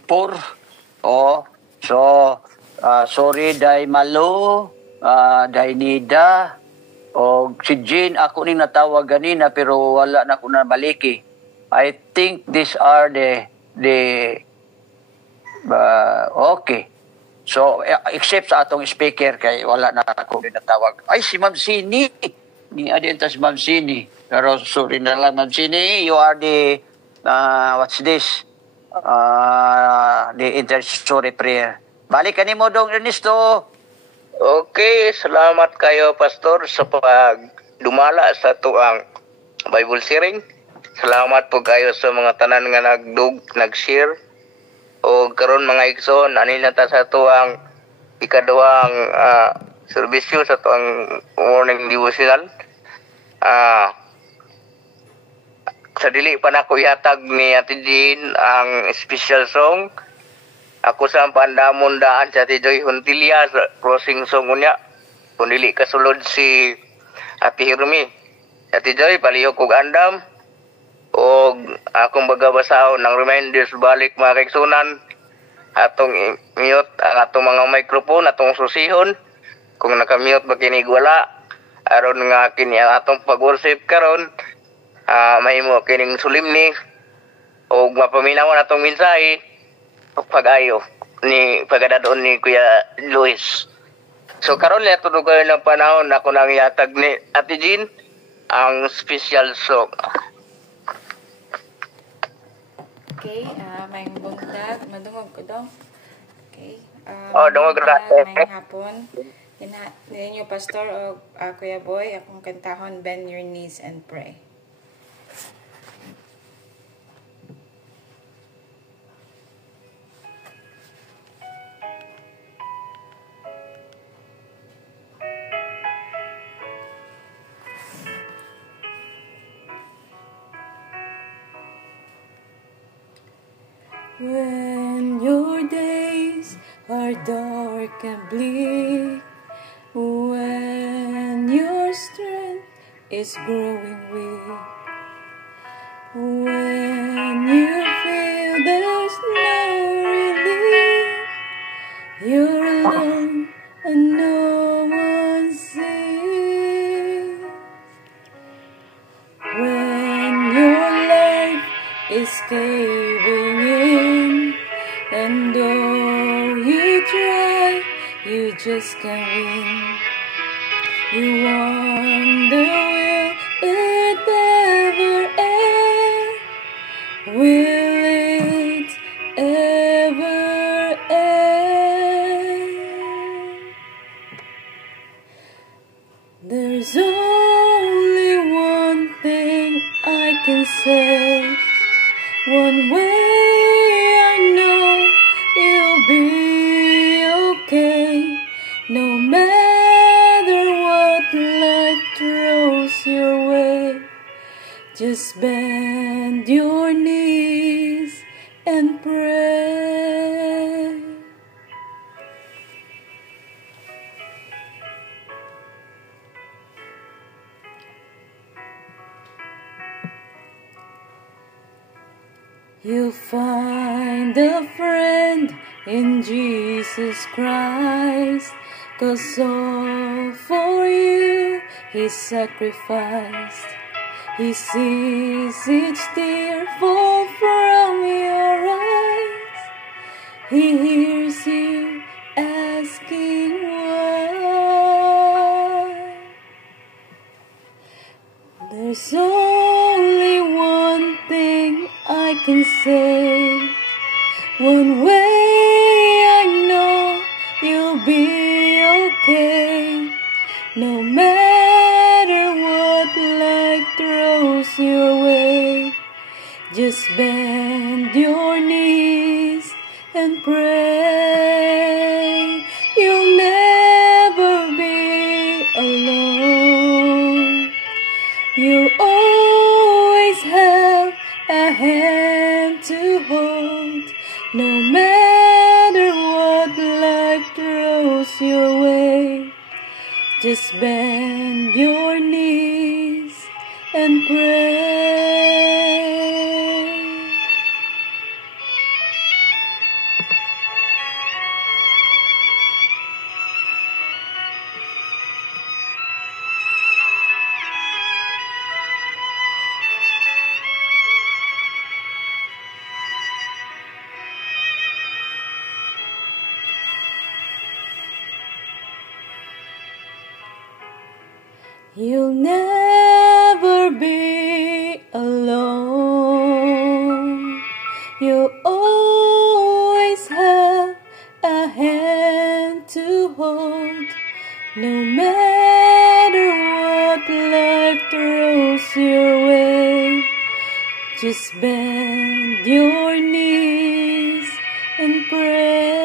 So sorry day Malo, day Nida, o si Jean ako ning natawag ganina pero wala na ko nabaliki. I think these are the okay. So except sa atong speaker kay wala na ako natawag. Ay si Ma'am Sini. Ni adenta si Ma'am Sini. Pero sorry na lang Ma'am Sini, you are the what's this? The intercessory prayer. Balik ka ni mo dong Ernesto. Okay, salamat kayo Pastor sa pagdumala sa tuang Bible sharing. Salamat po kayo sa mga tanan nga nag-share. O karon mga igsoon, ani na ta sa tuang ikaduhang serbisyo sa tuang morning devotional. Sa dili pa na ko ihatag ni Ate Jean ang special song. Ako sa pandamon daan sa Ate Joy Hontilia sa crossing song niya. Kung dili kasulod si Ate Hirmi. Ate Joy, palihog kog andam. O akong bagabasahon ng reminders balik mga kaigsunan. Atong mute ang atong mga microphone, atong susihon. Kung nakamute ba kinig wala. Aron nga kini ang atong pag-worship karon. Mahimo kining sulimni. O mapaminawan atong mensahe. Pag-ayo ni pagadadoon ni Kuya Luis. So karon le tunog kayo ng panahon ako nang ihatag ni Ate Jean ang special song. Okay, may buntag, madungog ko daw. Okay. Dungog ra. May hapon. Ninyo Pastor o Kuya Boy, akong kantahon, bend your knees and pray. When your days are dark and bleak, is growing weak. When you feel there's no relief, you're alone and no one sees. When your life is caving in, and though you try, you just can't win. You wonder, will it ever end? Will it ever end? There's only one thing I can say. One way I know you'll be okay. No matter what life throws your way, just bend your knees and pray. You'll find a friend in Jesus Christ, 'cause all for you He sacrificed. He sees each tear fall from your eyes. He hears you asking why. There's only one thing I can say. One way I know you'll be okay. No matter what life throws your way, just bend your knees and pray. You'll never be alone. You'll always have a hand to hold. No matter what life throws your way, just bend your knees and pray. You'll never be alone. You'll always have a hand to hold. No matter what life throws your way, just bend your knees and pray.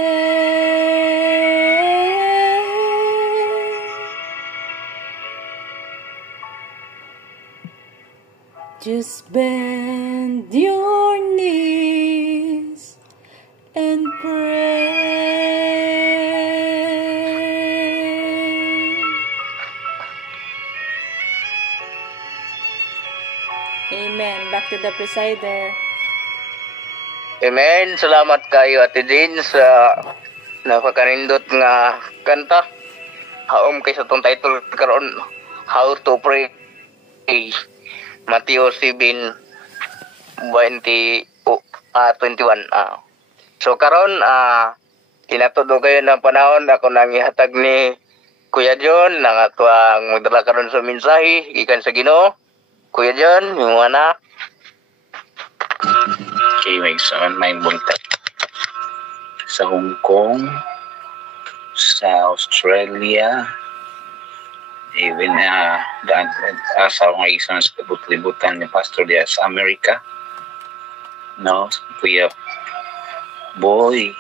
Just bend your knees and pray. Amen. Back to the presider. Amen. Salamat kayo, Ate Jean, sa napakanindot nga kanta. Haom kay sa itong title karon, How to Pray. Matthew 7:21. So karon kinatudo kayo ng panahon ako nang ihatag ni Kuya John nang atuang magdala karon sa mensahe gikan sa Ginoo. Kuya John, yung anak. Okay, may isang may buntag sa Hong Kong, sa Australia, even asaw nga isang libut-libutan ni Pastor diya sa Amerika, no, Kuya Boy,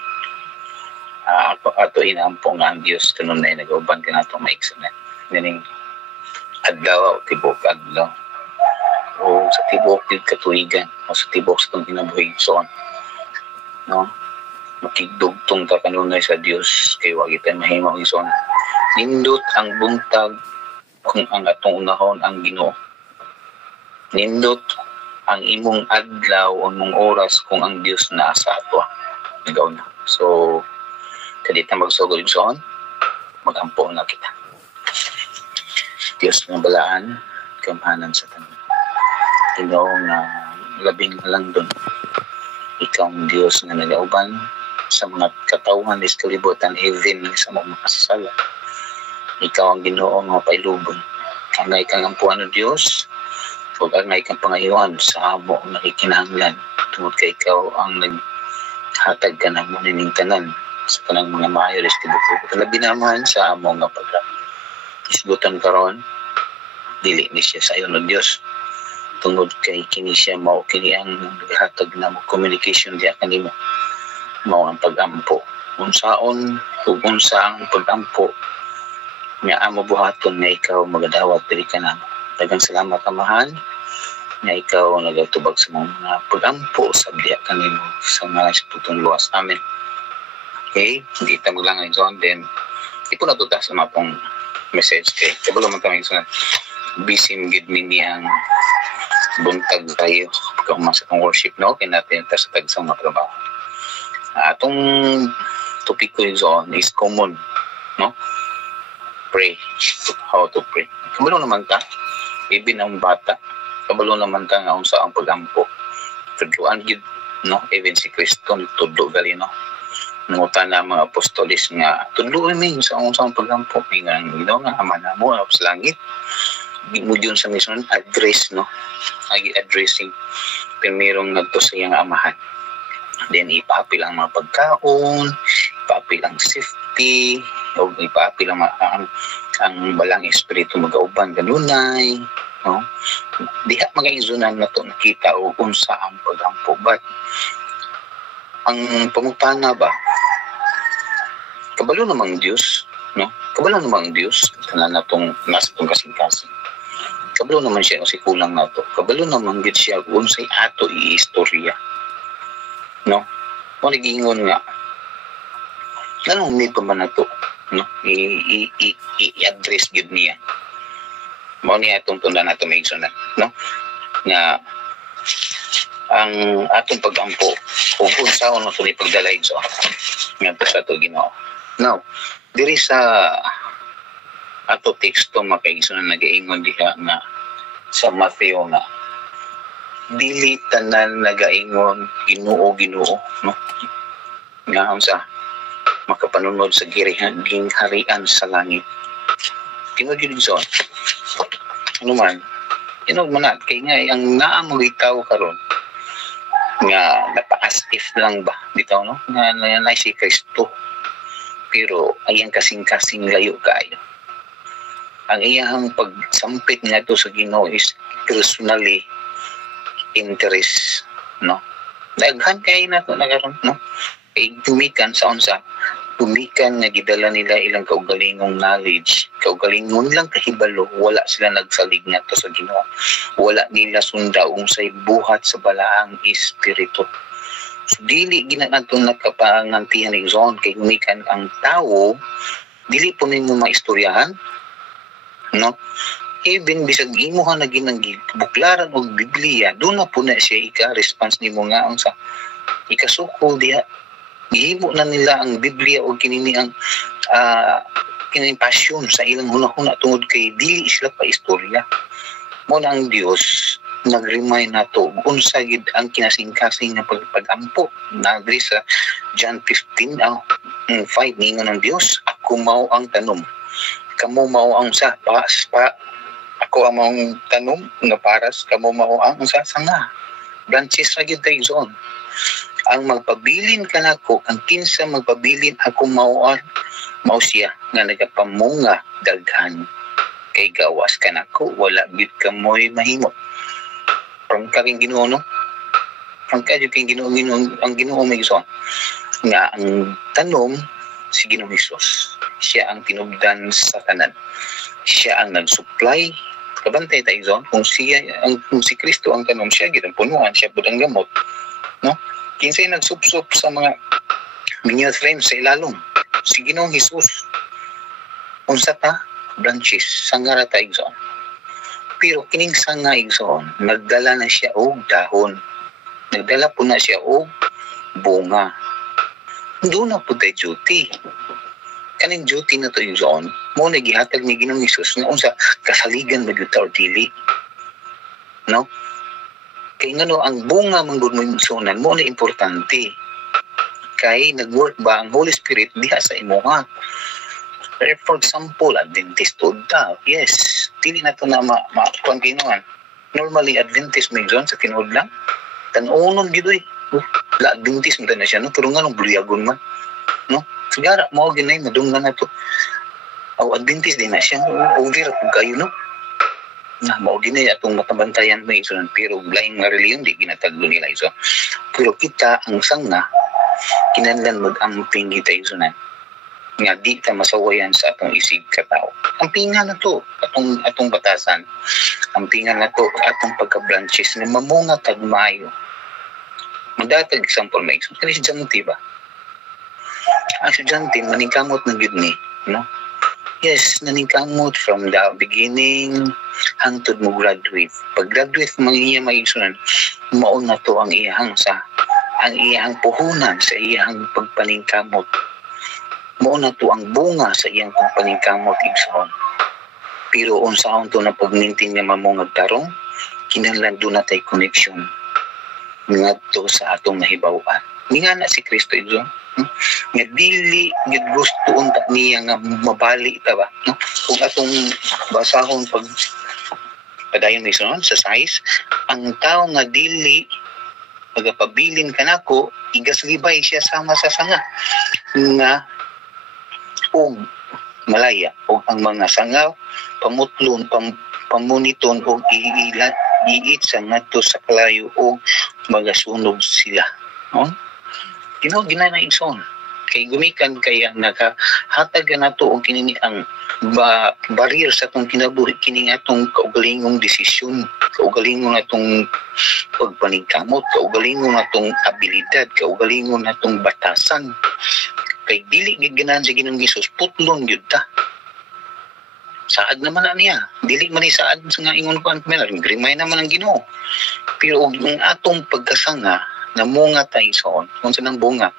ato inampong ang Diyos kanunay nag-uban ka na itong maiksanan nining adlaw o tibok adlaw o sa tibok yung katuigan o sa tibok sa itong kinabuhi son, no, makigdugtong ta kanunay sa Diyos kay wag ita'n mahimaw ison nindot ang buntag kung ang atong unahon ang Ginoo. Nindot ang imong adlaw o mong oras kung ang Dios naa sa ato. Ikaw na. So, kadita magsugod son, magampo na kita. Dios ng balaan, kamahanan sa tanan. Ikaw nga labing lang doon. Ikaw ang Diyos nga nagauban sa mga katawhan is kalibutan, even sa mga makasasala. Ikaw ang Ginoo nga pailubon. Angay kang ampuan ng Diyos, huwag angay kang pangayuan sa amo ang nakikinahanglan. Tungod kay ikaw ang naghatag ka ng munining tanan sa kanang mga maayo is kalibutan. Labi naman sa amo nga pagka isgutan karon, dili ni siya sa iyo ng Diyos. Tungod kay kini siya mao kini ang naghatag na mo communication diya kanimo. Mao ang pagampo. Unsaon ug unsa ang pagampo nga amo buhaton nga ikaw magadawat diri kanamo. Daghang salamat amahan nga ikaw nagatubag sa mga pagampo sa diya kanimo sa mga putong luwas. Amen. Okay, hindi ta maglangan John then ipo na tutas sa matong message kay kabalo man kami sa busy gid mi niyang buntag tayo pagkaumasa ng worship, no? Kaya natin sa tagsang matrabaho. Atong topic ko yun is common, no? Pray. How to pray. Kabalo naman ta, even ang bata, kabalo naman ta nga unsa ang pagampo. Tudloan yun, no? Even si Kristo, tudlo gali, no? Nangutan na mga apostolis nga, tudloan min sa ang pagampo. Nga, nga, ama na mo, sa langit. Mo yun sa mission address, no? Agi addressing primerong nagto sa iyang amahan. Then ipapil ang mga pagkaon, ipapil ang safety, o ipapil ang balang espiritu magauban kanunay, no? Diha mga izunan na to nakita o unsa ang pagampo. But ang pangutana ba, kabalo namang Diyos, no? Kabalo namang Diyos tanan natong nasa tong kasing-kasing. Kabalo naman siya kasi kulang na to. Kabalo naman gid siya kung unsay ato i-istorya. No? Kung nagingon nga, anong may pa man na to? No? I-address gid niya. Mao niya itong tunda na ito may igsunan. No? Nga, ang atong pagampo, kung unsaon mo ito ni pagdala igso, nga ito sa ito Ginoo. Now, diri sa ato teksto makaigso na nagaingon diha nga sa Mateo nga dili tanan nagaingon Ginoo no nga unsa makapanunod sa gingharian sa langit tinud gyud son ano man inog man kay nga ang naa mo gitaw karon nga napa-as if lang ba bitaw no nga na si Kristo pero ayang kasing-kasing layo kayo. Ang iyang pagsampit nga to sa Ginoo is personally interest, no? Daghan kay na to nagaron, no? Kay tumikan sa unsa, tumikan nga gidala nila ilang kaugalingong knowledge, kaugalingon lang kahibalo, wala sila nagsalig nga to sa Ginoo. Wala nila sunda unsay buhat sa balaang espiritu. So, dili ginanaton nagkapangantihan ng zone kay tumikan ang tao, dili po nimo maistoryahan, no? Even bisag imo ha naging buklaran og Biblia, doon na po na siya ika-response nimo nga unsa ikasuko diha gihimo na nila ang Biblia o kinini ang kining passion sa ilang hunahuna tungod kay dili sila pa istorya. Mo na ang Dios nag-remind nato unsa gid ang kinasing-kasing nga pagpagampo nagri sa John 15 5 ningon ng Dios, ako mao ang tanom, kamo mao ang sa ako ang maong tanom nga paras, kamo mao ang sa sanga branches ra gyud tay zone. Ang magpabilin kanako ang kinsa magpabilin ako mao siya nga nagapamunga daghan kay gawas kanako wala gyud kamoy mahimo. From karing Ginoo no, from kayo kay Ginoo ang Ginoo may zone nga ang tanom si Ginoong Hesus. Siya ang tinubdan sa tanan. Siya ang nag-supply. Kabantay tayo zon. Kung si Kristo ang tanom, siya gid ang punuan, siya pud ang gamot. No? Kinsay nagsupsup sa mga nutrients sa ilalom. Si Ginoong Hesus. Unsa ta? branches sanga ra ta igsoon. Pero kining sanga igsoon nagdala na siya og dahon. Nagdala po na siya og bunga. Doon na po tayo duty. Kaning duty na to igsoon mo na gihatag ni Ginoong Hesus nga unsa kasaligan magyud ta or dili. No? Kay ngano ang bunga man gud mo igsoonan mo na importante. Kay nag-work ba ang Holy Spirit diha sa imuha. For example, Adventist ta. Yes, dili na to na kuan Ginoon. Normally Adventist may zone sa tinuod lang. Tanunon gid oy. La Adventist mo na siya no pero nganong buliyagon man. No? Sigara mo ginay madunggan na to. Aw Adventist din na siya. Over pug kayo no. Na mao ginay atong matabantayan may so pero laing nga reliyon di ginatagdo nila iso. Pero kita ang sanga kinahanglan mag-amping kita isunan nga di ta masawayan sa atong isig ka tao. Ampingan na to atong batasan. Ampingan na to atong pagka-branches na mamunga tag maayo. Madatag example may isang kani estudyante ba? Ang estudyante maningkamot na gid ni, no? Yes, naningkamot from the beginning hangtod mo graduate. Pag graduate mangiya maigsunan, mao na to ang iyang puhunan sa iyang pagpaningkamot. Mao na to ang bunga sa iyang pagpaningkamot igsoon. Pero unsaon to na pagmintin nga mamungag tarong, kinahanglan do na tay connection ngadto sa atong nahibaw-an. Nga na si Kristo igsoon. Nga dili nga gusto unta niya nga mabali ta ba, no? Kung atong basahon pag padayon ni sa size, ang tao nga dili pagapabilin kanako igaslibay siya sama sa sanga nga og malaya og ang mga sanga pamutlon pamuniton og iit sa ngadto sa kalayo og magasunog sila, no? Ginay na igsoon kay gumikan kay ang nakahatag nato og kini ang barrier sa atong kinabuhi kini atong kaugalingong desisyon, kaugalingong atong pagpaningkamot, kaugalingong atong abilidad, kaugalingong atong batasan. Kay dili gid ganahan sa Ginoong Hesus putlon gyud ta. Saad naman na niya. Dili man ni saad sa nga ingon ko ang grimay naman ang Ginoo. Pero ang atong pagkasanga namunga tayo soon. Kung saan ang bunga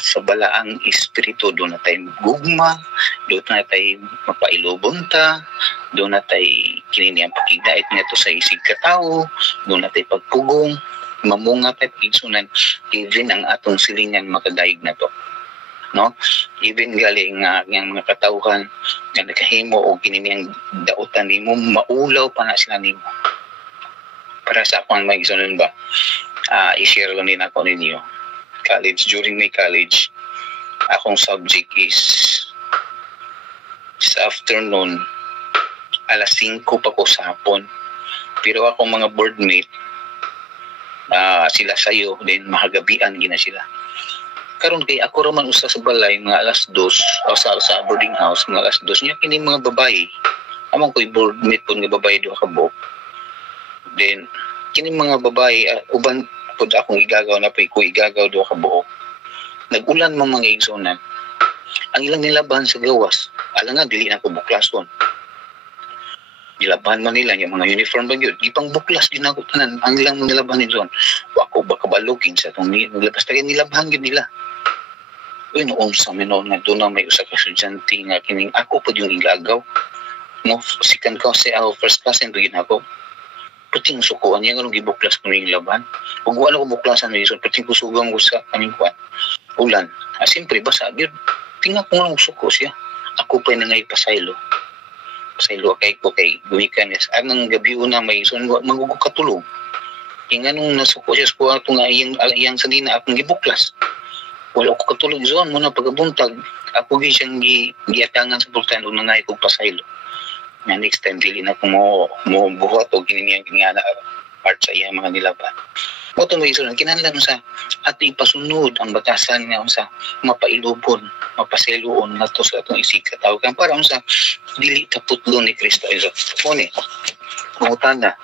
sa balaang espiritu, doon na tayo gugma, doon na tayo mapailubon ta, doon na tayo kinini ang pakigdait nito sa isig katao, doon na tayo pagpugong, mamunga tayo pagigsunan, even ang atong silingan makadaig na to. No? Even galing ng mga katauhan na nakahimo o kinini ang dautan ni mo, maulaw pa na sila ni mo. Para sa akong magigsunan ba? I-share lang din ako ninyo. During my college, akong subject is sa afternoon, alas 5 pa ko sa hapon. Pero akong mga boardmate, sila sayo, then mahagabian gina sila. Karon kay ako raman usa sa balay, mga alas 2, o sa boarding house, mga alas 2, niya kini mga babae. Amang ko'y boardmate po nga babae doon kabok. Then, kini mga babae, uban po akong igagaw na po ko igagaw doon kabuok. Nag-ulan mga igsonan. Ang ilang nilaban sa gawas, alam nga, dili na ko buklason. Nilaban man nila, yung mga uniform ba yun. Ipang buklas, ginakutan. Ang ilang nilaban nila. Wako, baka balugin sa itong nilabas. Tagay nilaban yun nila. Uy, noon sa minon nga doon na may usa ka estudyante nga kining ako po yung igagaw. No, second class first class and begin ako. Puting sukuan niya nga nung gibuklas ko yung laban. Huwag wala ko buklasan na yun. Puting kusugang ko sa kaming kuwan. Ulan. Siyempre, basa. Tingnan ko nga suko siya. Ako pa na ngay pasaylo. Pasaylo kay ko kay gumikan niya. Anong gabi una may ison, magugog katulog. Tingnan nung nasuko siya. Suko ito nga iyang sanina akong gibuklas. Wala ko katulog zon. Muna pagkabuntag. Ako siyang giatangan sa pultan. Una nga ikong pasaylo. Nga next time, dili na kung mo buhat o gininiyang ginana part sa iya mga nilaban. O ito mo isulun, kinahanglan sa ato ipasunod ang batasan nga sa mapailubon, mapaseluon na to sa atong isig katawagan para sa dili taputlo ni Kristo. O ni, mutanda,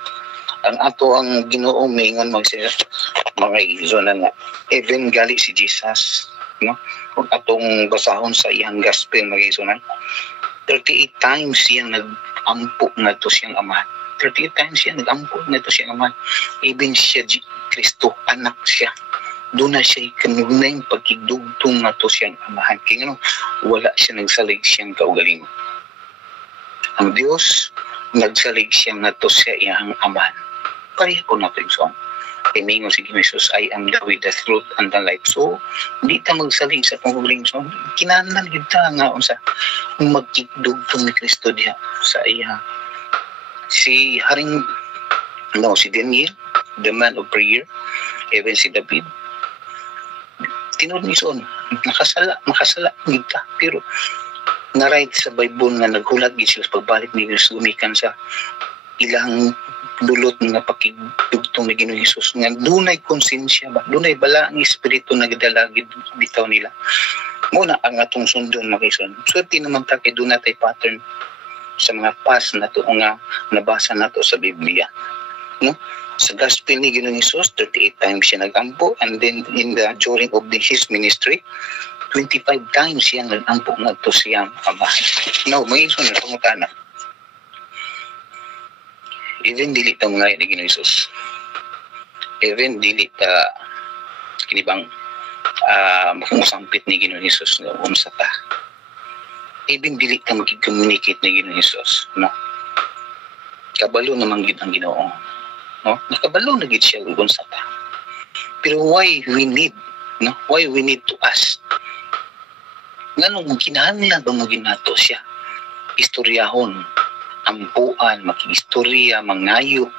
ang ato ang Ginoo mingon mga izunan nga, even gali si Jesus, no? Kung atong basahon sa iyang gospel mga izunan, 38 times siya nag-ampo nga to siyang amahan. 38 times siya nag-ampo nga to siyang amahan. Even siya, Kristo, anak siya. Doon na siya kanunay pagkigdugtong nga to siyang amahan. Kaya wala siya nagsalig siyang kaugalingon. Ang Diyos, nagsalig siya nga to siya iyang amahan. Pareha po na ito yung song. Tiningon si Jesus, I am the way, the truth, and the life. So, hindi ta magsalig sa itong kaugalingon. So, kinahanglan kita nga sa magkigdugtong ni Kristo diha sa iya. Si Haring, si Daniel, the man of prayer, even si David, tinod ni son, makasala kita. Pero, na-write sa Bible nga naghulat gid sila pagbalik ni Jesus gumikan sa ilang dulot nga pakigdugtong ni Ginoong Hesus nga dunay konsensya ba, dunay bala ang espiritu nagdala gid bitaw nila. Muna ang atong sundon makison. Swerte naman ta kay dunay tay pattern sa mga past nato nga nabasa nato sa Biblia. No? Sa gospel ni Ginoong Hesus 38 times siya nagampo, and then in the during of his ministry 25 times siya nag-ampo nga to siyang amahan. Now, may iso na tungutana. Even dili ta mga ni Ginoong Hesus. Even dili ta kinibang makamusampit ni Ginoong Hesus nga unsa ta. Even dili ta mag-communicate ni Ginoong Hesus, no? Kabalo naman gid ang Ginoo. No? Nakabalo na gid siya unsa ta. Pero why we need to ask? Nganong kinahanglan ba maginato siya? Istoryahon, ampuan, makikistorya, mangayo,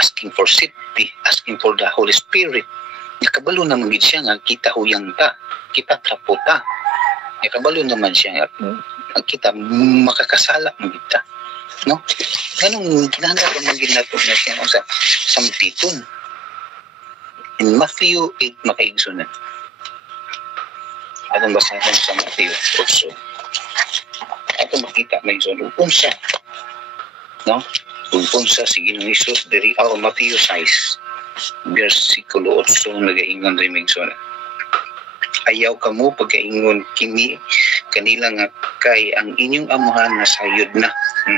asking for safety, asking for the Holy Spirit. Nakabalo naman gid siya nga kita huyang ta, kita traputa. Nakabalo naman siya nga kita makakasala man kita. No? Ganong kinahanglan ba maginato na siya sa sampiton. In Matthew 8 makaigsunan. Atong basahin sa Matthew 8. Atong makita may zon unsa. No? Unsa si Ginoong Hesus diri Matthew 6 versikulo 8 nagaingon rin may zon. Ayaw kamo pagkaingon kini kanila nga kay ang inyong amuhan na sayod na,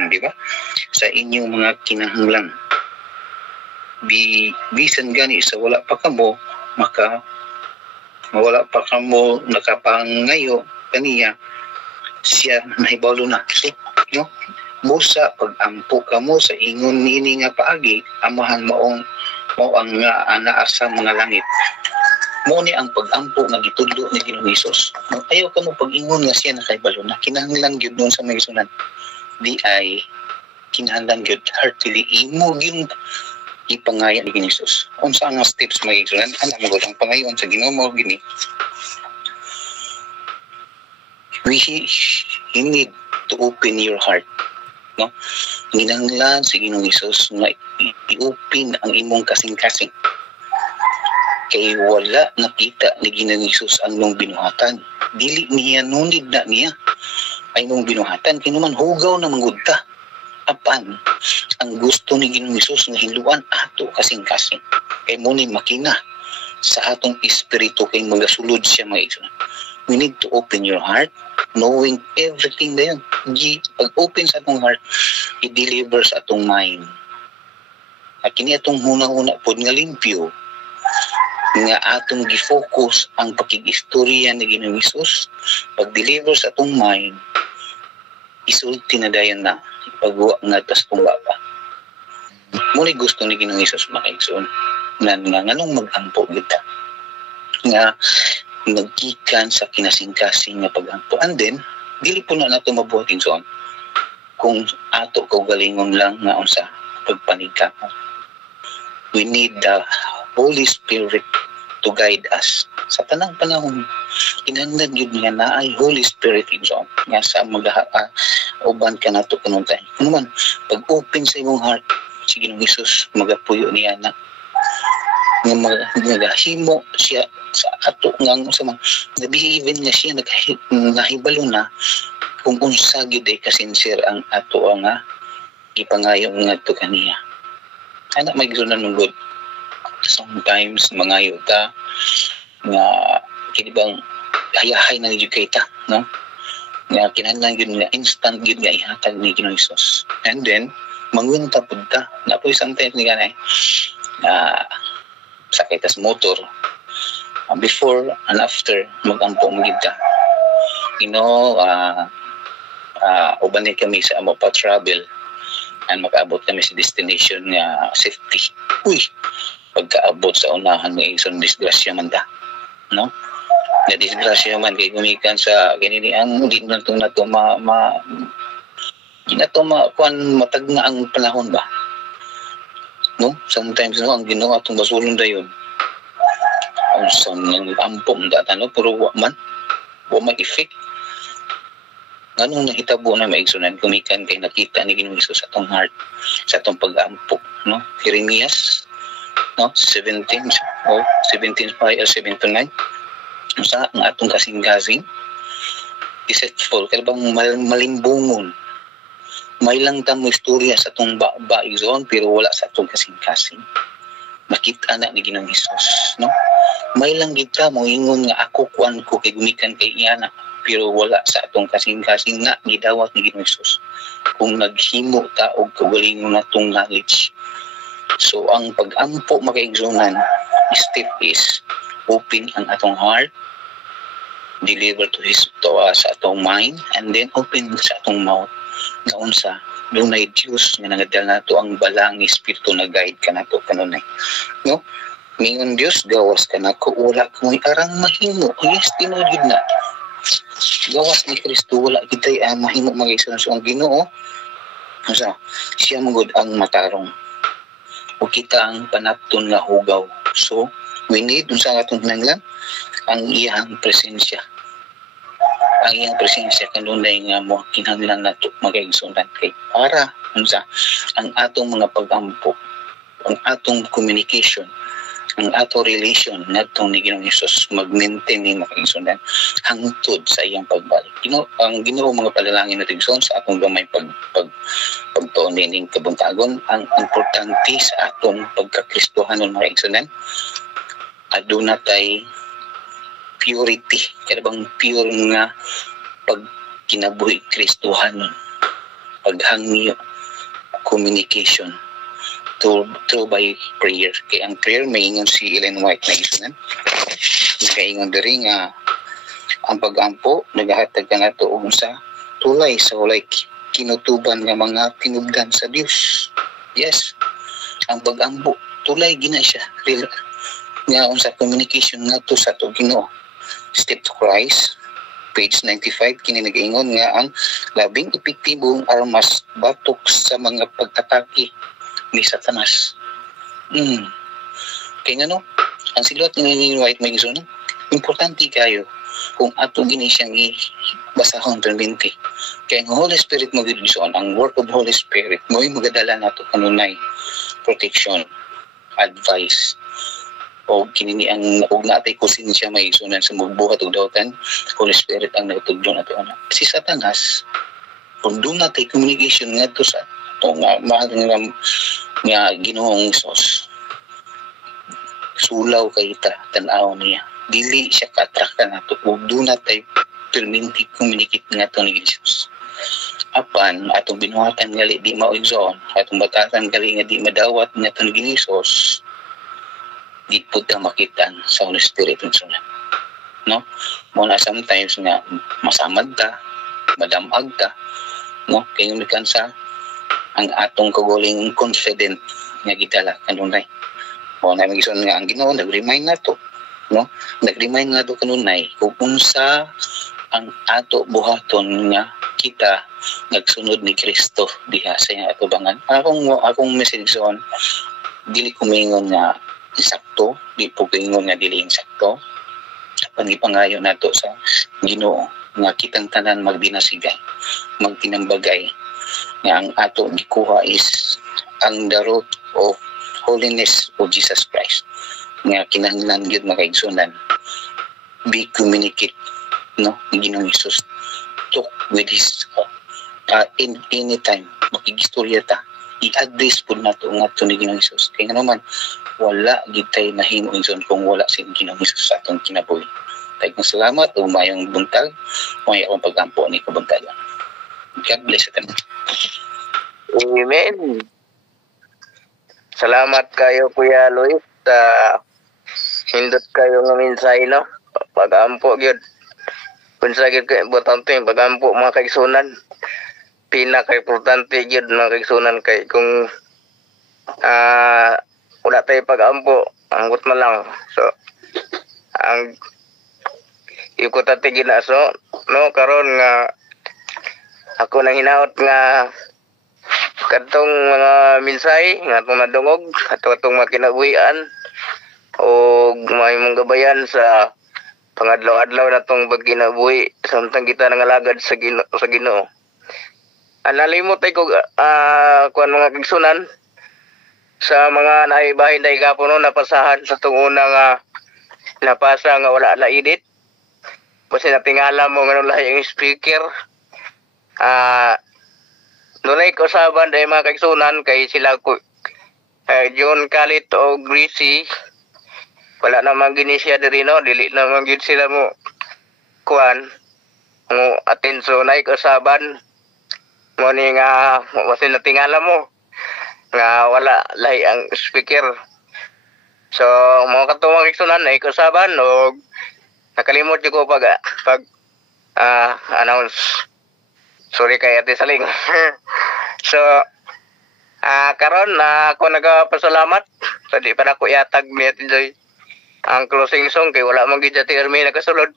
di ba? Sa inyong mga kinahanglan. Bisan gani sa wala pa kamo nakapangayo kaniya siya nahibalo na. So, no? Busa pag-ampo kamo sa ingon nini nga paagi amahan mao ang anaa sa mga langit. Mo ni ang pag-ampo nga gitudlo ni Ginoong Hesus. Ayaw kamo pag-ingon nga siya nakaibalo na. Kinahanglan gyud doon sa mga isunan. Di ay kinahanglan gyud heartily imo gyud ipangaya ni Ginoong Hesus. Unsa nga steps mga isunan? Alam mo ang pangayon sa Ginoo mo gini. You need to open your heart. No? Ginanglan sa Ginoong Hesus nga i-open ang imong kasing-kasing. Kay wala nakita ni Ginoong Hesus ang nung binuhatan. Dili niya nunid na niya ay nung binuhatan. Kinuman hugaw na manggudta. Apan ang gusto ni Ginoong Hesus nga hiluan ato kasing-kasing. Kay mo ni makina sa atong espiritu kay magasulod siya mga igsoon. We need to open your heart, knowing everything na yun. Pag-open sa atong heart, i-deliver sa atong mind. At kini atong hunang-una po nga limpyo, nga atong gifocus ang pakig-istorya ni Ginoong Hesus, pag-deliver sa atong mind, isulti na dayan na, ipagawa nga tas tumbaba. Muli gusto ni Ginoong Hesus makaigsoon, nga nganong mag-ampo kita. Nga nagkikan sa kinasing-kasing na pag-ampo. And then, dili po na nato mabuhatin soon kung ato kaugalingon lang nga unsa pagpaningka. We need the Holy Spirit to guide us. Sa tanang panahon, kinahanglan yun nga na ay Holy Spirit exam. Nga sa uban ka nato kanuntay. Ano man, pag-open sa imong heart, si Ginoong Hesus, magapuyo niya na nagahimo siya sa ato ngang sa mga nabihiven nga siya nahibalo na kung unsa gyud ay kasincere ang ato nga ipangayo ngadto kaniya. Ana may gisunan ng good. Sometimes mangayo ta nga kinibang hayahay na educate ta, no? nga kinahanglan gyud nga instant gyud nga ihatag ni Ginoong Hesus. And then mangunta pud ta. Napoy sometimes ni ganay sakay tas motor. Before and after magampo mo gid ta. Uban kami sa amo pa travel and makaabot kami sa destination nga safety. Uy, pagkaabot sa unahan ng isang disgrasya man ta, no? Na disgrasya man kay gumikan sa ganini ang di na to kuan matag na ang panahon ba, no? Sometimes no ang Ginoo atong basulon dayon ang son ng ampom data, no? Pero wa man effect. Anong nahitabo na maigsunan kumikan kay nakita ni Ginoong Hesus sa atong heart, sa atong pag-ampo, no? Jeremias, no? 17 or 17:5 or 7-9. Sa ang atong kasing-kasing deceitful kay bang malimbungon. May lang ta mo istorya sa atong baigsoon pero wala sa atong kasing-kasing. Makita na ni Ginoong Hesus, no? May lang kita mo ingon nga ako kuan ko kay gumikan kay iyana pero wala sa atong kasing-kasing nga gidawat ni Ginoong Hesus kung naghimo ta og kaugalingon natong knowledge. So ang pag-ampo makaigsunan step is open ang atong heart, deliver to sa atong mind, and then open sa atong mouth nga unsa dunay Dios nga nagadala nato ang balang espiritu na guide kanato kanunay, no? Mingon Dios gawas kanako wala ko arang mahimo. Yes, tinugid na gawas ni Kristo wala kitay mahimo mag-igsoon sa Ginoo. Unsa siya magud ang matarong o kita ang panapton nga hugaw. So we need unsa atong kinahanglan ang iyang presensya. Ang iyang presensya kanunay nga mo kinahanglan nato mag-igsunan kay para unsa ang atong mga pag-ampo, ang atong communication, ang atong relation ngadtong ni Ginoong Hesus mag-maintain ni makaigsunan hangtod sa iyang pagbalik. Ang Ginoo mga panalangin natin sa atong gamay pagtuon ning kabuntagon, ang importante sa atong pagkakristohanon makaigsunan aduna tay purity, kaya bang pure nga pagkinabuhi kristohanon, paghangyo, communication through by prayer. Kaya ang prayer may ingon si Ellen White na isunan. Nakaingon diri nga ang pag-ampo nagahatag ka nato sa tulay sa walay kinutuban nga mga tinubdan sa Dios. Yes, ang pag-ampo tulay gina siya real nga unsa communication nato sa to Ginoo. Step to Christ, page 95, kini nag-ingon nga ang labing epektibong armas batok sa mga pagtataki ni Satanas. Kaya nga no, ang siluat ni White may gusto importante kayo kung ato gini siyang basahon perminti. Kaya ang Holy Spirit mo giduson, ang work of Holy Spirit mo yung magadala nato kanunay protection, advice, o kinini ang og natay konsensya may isunan sa magbuhat og dawtan. Holy Spirit ang nagtudlo nato ana. Si Satanas kung doon natay communication ngadto sa nga mahal nga Ginoong Hesus, sulaw kay ta tan-aw niya dili siya ka-attract nato ug doon natay perminti communicate ngadto ni Jesus. Apan atong binuhatan ngali di maigsoon, atong batasan gali nga di madawat ngadto ni Jesus, di po ta makitan sa Holy Spirit insunan, no? Muna sometimes nga masamad ta, madamag ta, no? Kaya yung sa ang atong kaguling confident nga gidala kanunay. Muna magison nga ang Ginoo nag-remind nato, no? Nag-remind nato kanunay kung unsa ang ato buhaton nga kita nagsunod ni Kristo diha sa iyang atubangan. Akong message on dili ko mingon nga insakto, di po kingon nga dili insakto. Pangipangayo nato sa Ginoo nga kitang tanan magdinasigay, magtinambagay nga ang ato gikuha is ang the road of holiness of Jesus Christ nga kinahanglan gyud makaigsunan. Be communicate, no, ni Ginoong Hesus. Talk with his in anytime makigistorya ta, i-address po nato ngadto ni Ginoong Hesus. Kaya nga naman wala gitay mahimo inson kung wala si Ginoong Hesus sa atong kinabuhi. Tayo kong salamat o mayong buntag. May akong pagampo ni kabuntagan. God bless ka na. Amen. Salamat kayo Kuya Luis sa hindot kayo ng mensahe no. Pagampo gyud. Kunsa gyud kay importante pagampo mga kaigsunan. Pinaka-importante gyud mga kaigsunan kay kung wala tayo pagampo, anggot man lang. So ang ikot ati ginaso no karon nga ako nang hinaot nga kadtong mga mensahe nga atong nadungog atong mga kinabuhian o may mong gabayan sa pangadlaw-adlaw natong pagkinabuhi samtang kita nangalagad sa Ginoo. Analimot ay ko kuan mga kigsunan sa mga naibahin na igapon no napasahan sa tong una nga napasa nga wala na edit. Kasi natingala mo nga lahi yung speaker. Nunay ko saban dahil mga kaigsunan kay sila John Kalit o Greasy wala naman gini siya diri no dili naman gid sila mo kuan mo atenso nay ko saban mo ni nga kasi natingala mo nga wala lahi ang speaker. So mga katong mga kaigsunan nay ko saban og nakalimot ko pag announce. Sorry kay Ate Saling. So, karon ako nagapasalamat. So, di pa na ko iatag ni Ate Joy ang closing song kay wala mong gidya ti Ermi nakasulod.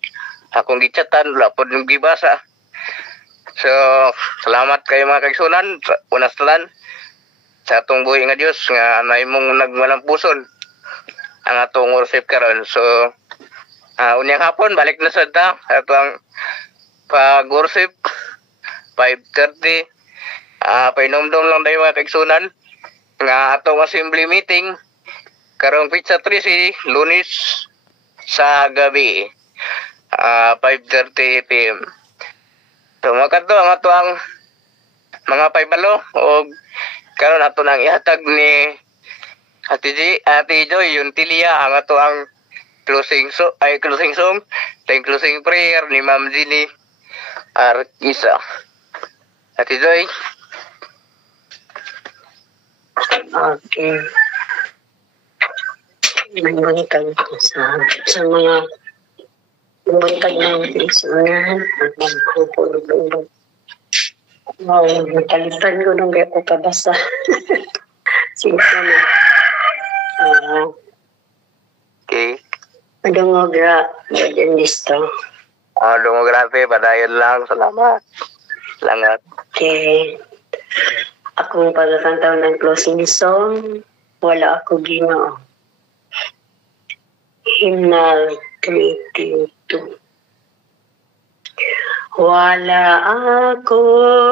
Akong gichatan, wala po yung gibasa. So, salamat kayo mga kaigsunan. Unas talan sa atong buhi nga Diyos nga naimong nagmalampuson ang atong worship karon. So, unyang hapon, balik na sa ta. Atong pag-worship. 5:30 painomdom lang tayo mga kaigsunan nga atong assembly meeting karong pizza 3 si Lunes sa gabi 5:30 PM. So makato ang ato ang mga paybalo o karon ato nang ihatag ni Ate Joy yung Tilia ang ato ang closing song tayong closing prayer ni Ma'am Zini Arquisa. Ate Joy. Okay. Magbuntag sa mga buntag ng isunan at magpupulog. Wow, natalitan ko nung kaya ko kabasa. Sige na. Okay. Madungogra, yan listo. Dungograbe, padayon lang. Salamat. Salamat. Okay. Akong pagkakantaw ng closing song, Wala Ako Ginoo. Hymnal 3:2. Wala ako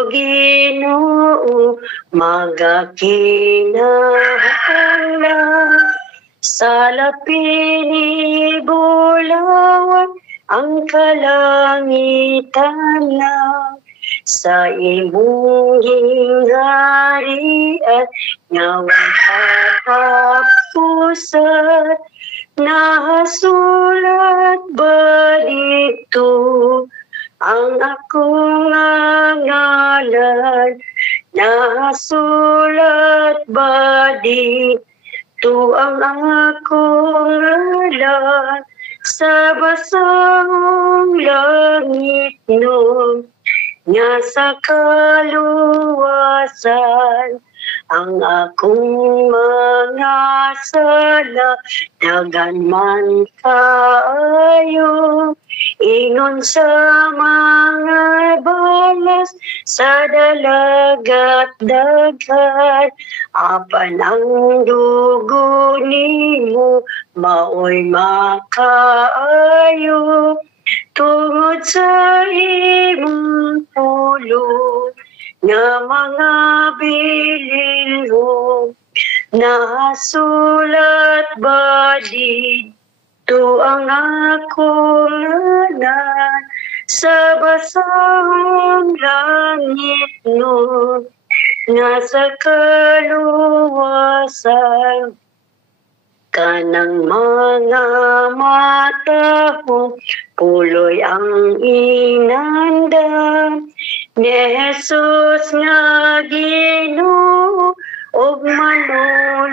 Ginoo, magakinahalang sa lapini bulawan ang kalangitan lang. Sa imong hingharian nga wala nahasulat ba dito ang akong ngalan? Nahasulat ba dito ang akong ngalan? Sa basang langit no nga sa kaluwasan ang akong mga sala dagan man kaayo ingon sa mga balas sa dalagat daghan apan ang dugo nimo maoy makaayo tungod sa imong pulong nga mga bililhon nasulat ba dito ang akong ngalan sa basang langit no nga sa kaluwasan kanang mga matahong puloy ang inanda ni Jesus nga Ginoo og manuluwas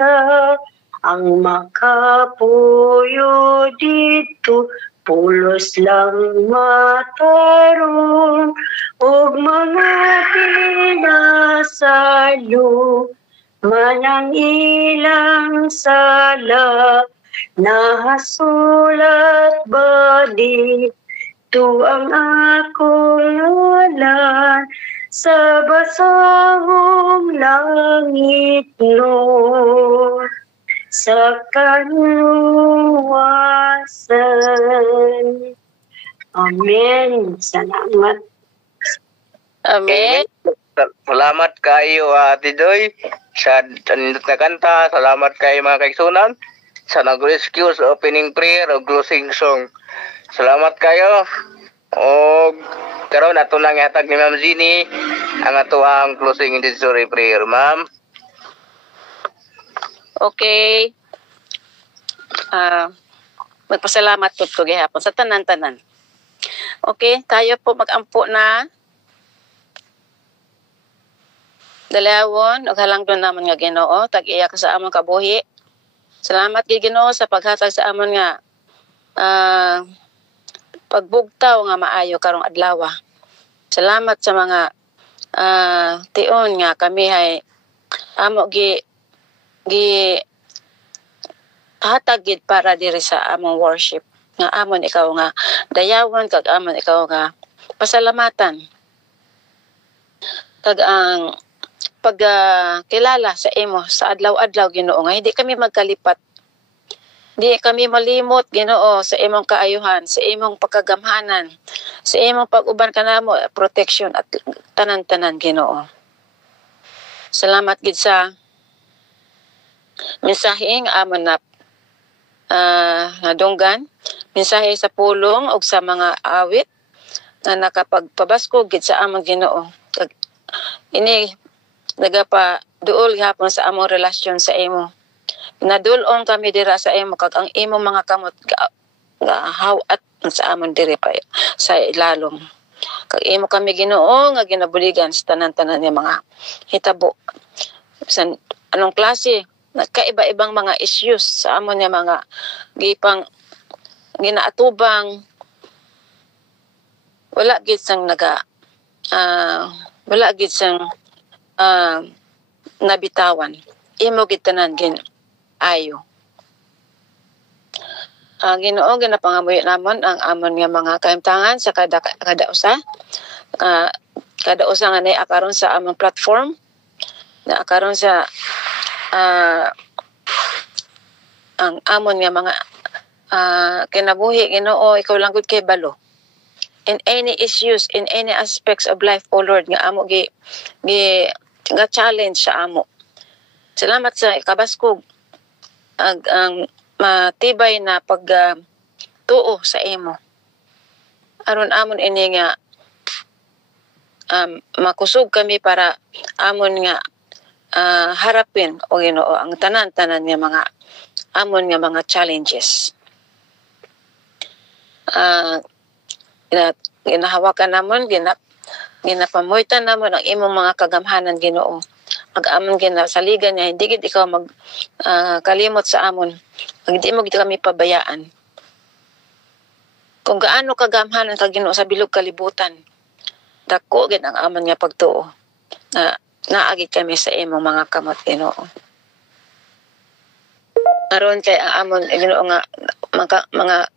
ta ang makapuyo dito pulos lang matarong og mga pinasalo manang ilang sala nahasulat ba dito ang akong ngalan sa basahong langit no sa kaluwasan. Amen. Salamat. Amen. Salamat kayo, Ate Joy, sa tanindot na kanta. Salamat kayo, mga kaigsunan, sa nag-rescue sa opening prayer o closing song. Salamat kayo. O karon ato nang ihatag ni Ma'am Jeannie ang atuang closing intercessory prayer, ma'am. Okay. Magpasalamat po ito gihapon sa tanan-tanan. Okay, tayo po mag-ampo na. Dalawon, ug halangdon naman nga Ginoo, tag-iya ka sa among kabuhi. Salamat kay Ginoo sa paghatag sa amon nga pagbugtaw nga maayo karong adlaw. Salamat sa mga tion nga kami ay amo gi hatag gid para diri sa among worship nga amon ikaw nga dayawon kag amon ikaw nga pasalamatan kag ang pagkilala sa imo sa adlaw-adlaw Ginoo nga hindi kami magkalipat, di kami malimot Ginoo sa imong kaayuhan, sa imong pagkagamhanan, sa imong pag-uban kanamo, protection at tanan-tanan Ginoo. Salamat gid sa mensahe nga amon na nadunggan, mensahe sa pulong ug sa mga awit na nakapagpabaskog gid sa among Ginoo. Ini nagapa duol gihapon sa among relasyon sa imo. Nadulong kami dira sa imo kag ang imo mga kamot nga hawat sa amon diri pa sa ilalom. Kag imo kami Ginoo nga ginabuligan sa tanan-tanan nga mga hitabo. Bisan anong klase nagkaiba-ibang mga issues sa amon nga mga gipang ginaatubang wala gid sang wala gid sang nabitawan. Imo gid tanan gin ayo. Ginoo ginapangamuyo namon ang amon nga mga kahimtangan sa kada usa. Kada usa nga nay akaron sa among platform na akaron sa ang amon nga mga kinabuhi Ginoo ikaw lang gud kay balo. In any issues, in any aspects of life, O Lord, nga amo nga challenge sa amo. Salamat sa kabaskog ang matibay na pagtuo sa imo. Aron amon ini nga makusog kami para amon nga harapin o Ginoo ang tanan-tanan nga mga amon nga mga challenges. Ginahawakan namon, ginapamoytan namon ang imong mga kagamhanan Ginoo. Ang amon ginasaligan niya, hindi gid ikaw kalimot sa amon. Hindi mo gid kami pabayaan. Kung gaano kagamhanan ka Ginoo sa bilog kalibutan, dako gid ang amon nga pagtuo. Naagi kami sa imong mga kamot Ginoo. Karon kay ang amon Ginoo nga mga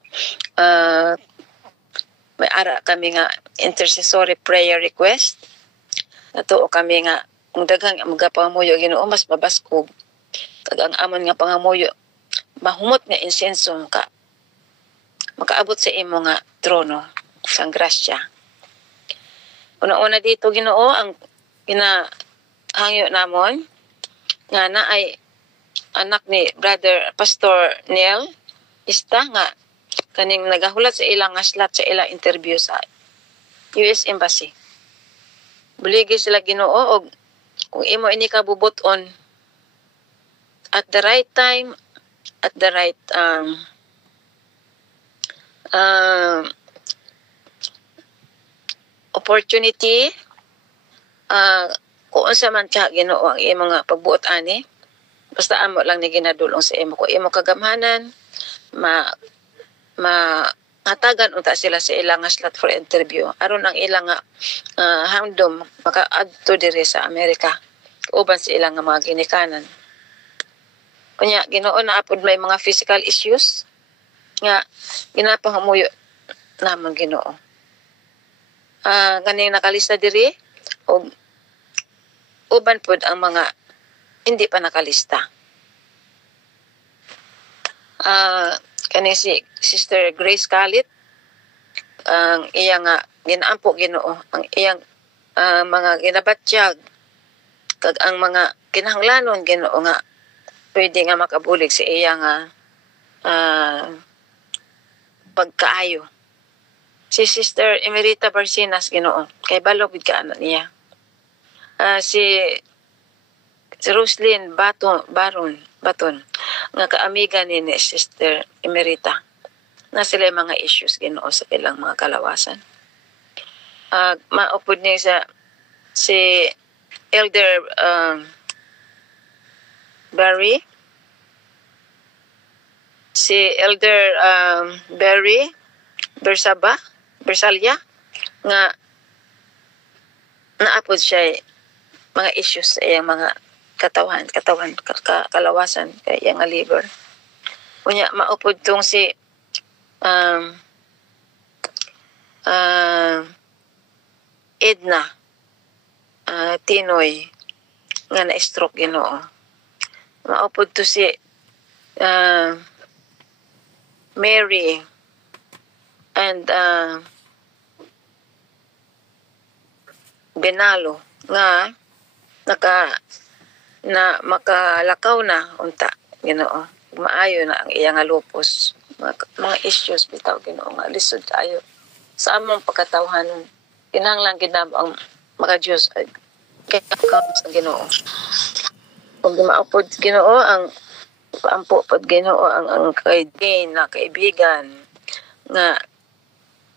may ara kami nga intercessory prayer request. Natuo kami nga kung daghang mga pangamuyo Ginoo mas mabaskog. Kag ang amon nga pangamuyo mahumot nga insenso ka makaabot sa imo nga trono sang grasya. Una-una dito Ginoo ang ginahangyo namon nga naay anak ni Brother Pastor Neil Ista nga kaning nagahulat sa ilang slot sa ilang interview sa US Embassy. Buligi sila Ginoo og kung imo ini kabubuton at the right time, at the right opportunity, kung unsa man ka Ginoo ang imong nga pagbuot ani, basta amo lang ni ginadulong sa imo. Kung imo kagamhanan, hatagan unta sila sa ilang nga slot for interview aron ang ilang nga handom makaadto diri sa Amerika uban sa ilang nga mga ginikanan. Kunya Ginoo na apod may mga physical issues nga ginapangamuyo namon Ginoo. Ganing nakalista diri og uban pod ang mga hindi pa nakalista. Kani si Sister Grace Kalit, ang iyang ginaampo Ginoo, ang iyang mga ginabatyag kag ang mga kinahanglanon Ginoo nga pwede nga makabulig sa iyang pagkaayo. Si Sister Emerita Barcinas Ginoo, kay balog gid ka niya. Si Roslyn Baton nga kaamiga ni Sister Emerita na sila mga issues Ginoo sa ilang mga kalawasan. Maupod niya sa si Elder Barry, si Elder Barry Bersalia nga naapod siya mga issues sa iyang mga katawan kalawasan kay iyang nga liver. Unya maupod tong si Edna Tinoy nga na-stroke Ginoo. Maupod to si Mary and Benalo nga makalakaw na unta Ginoo. Maayo na ang iyang lupus. Mga issues bitaw Ginoo nga lisod ayo sa among pagkatawhanon. Kinahanglan ginabo ang mga Dios kay sa Ginoo. Ug maupod Ginoo ang paampo pod Ginoo ang na kaibigan nga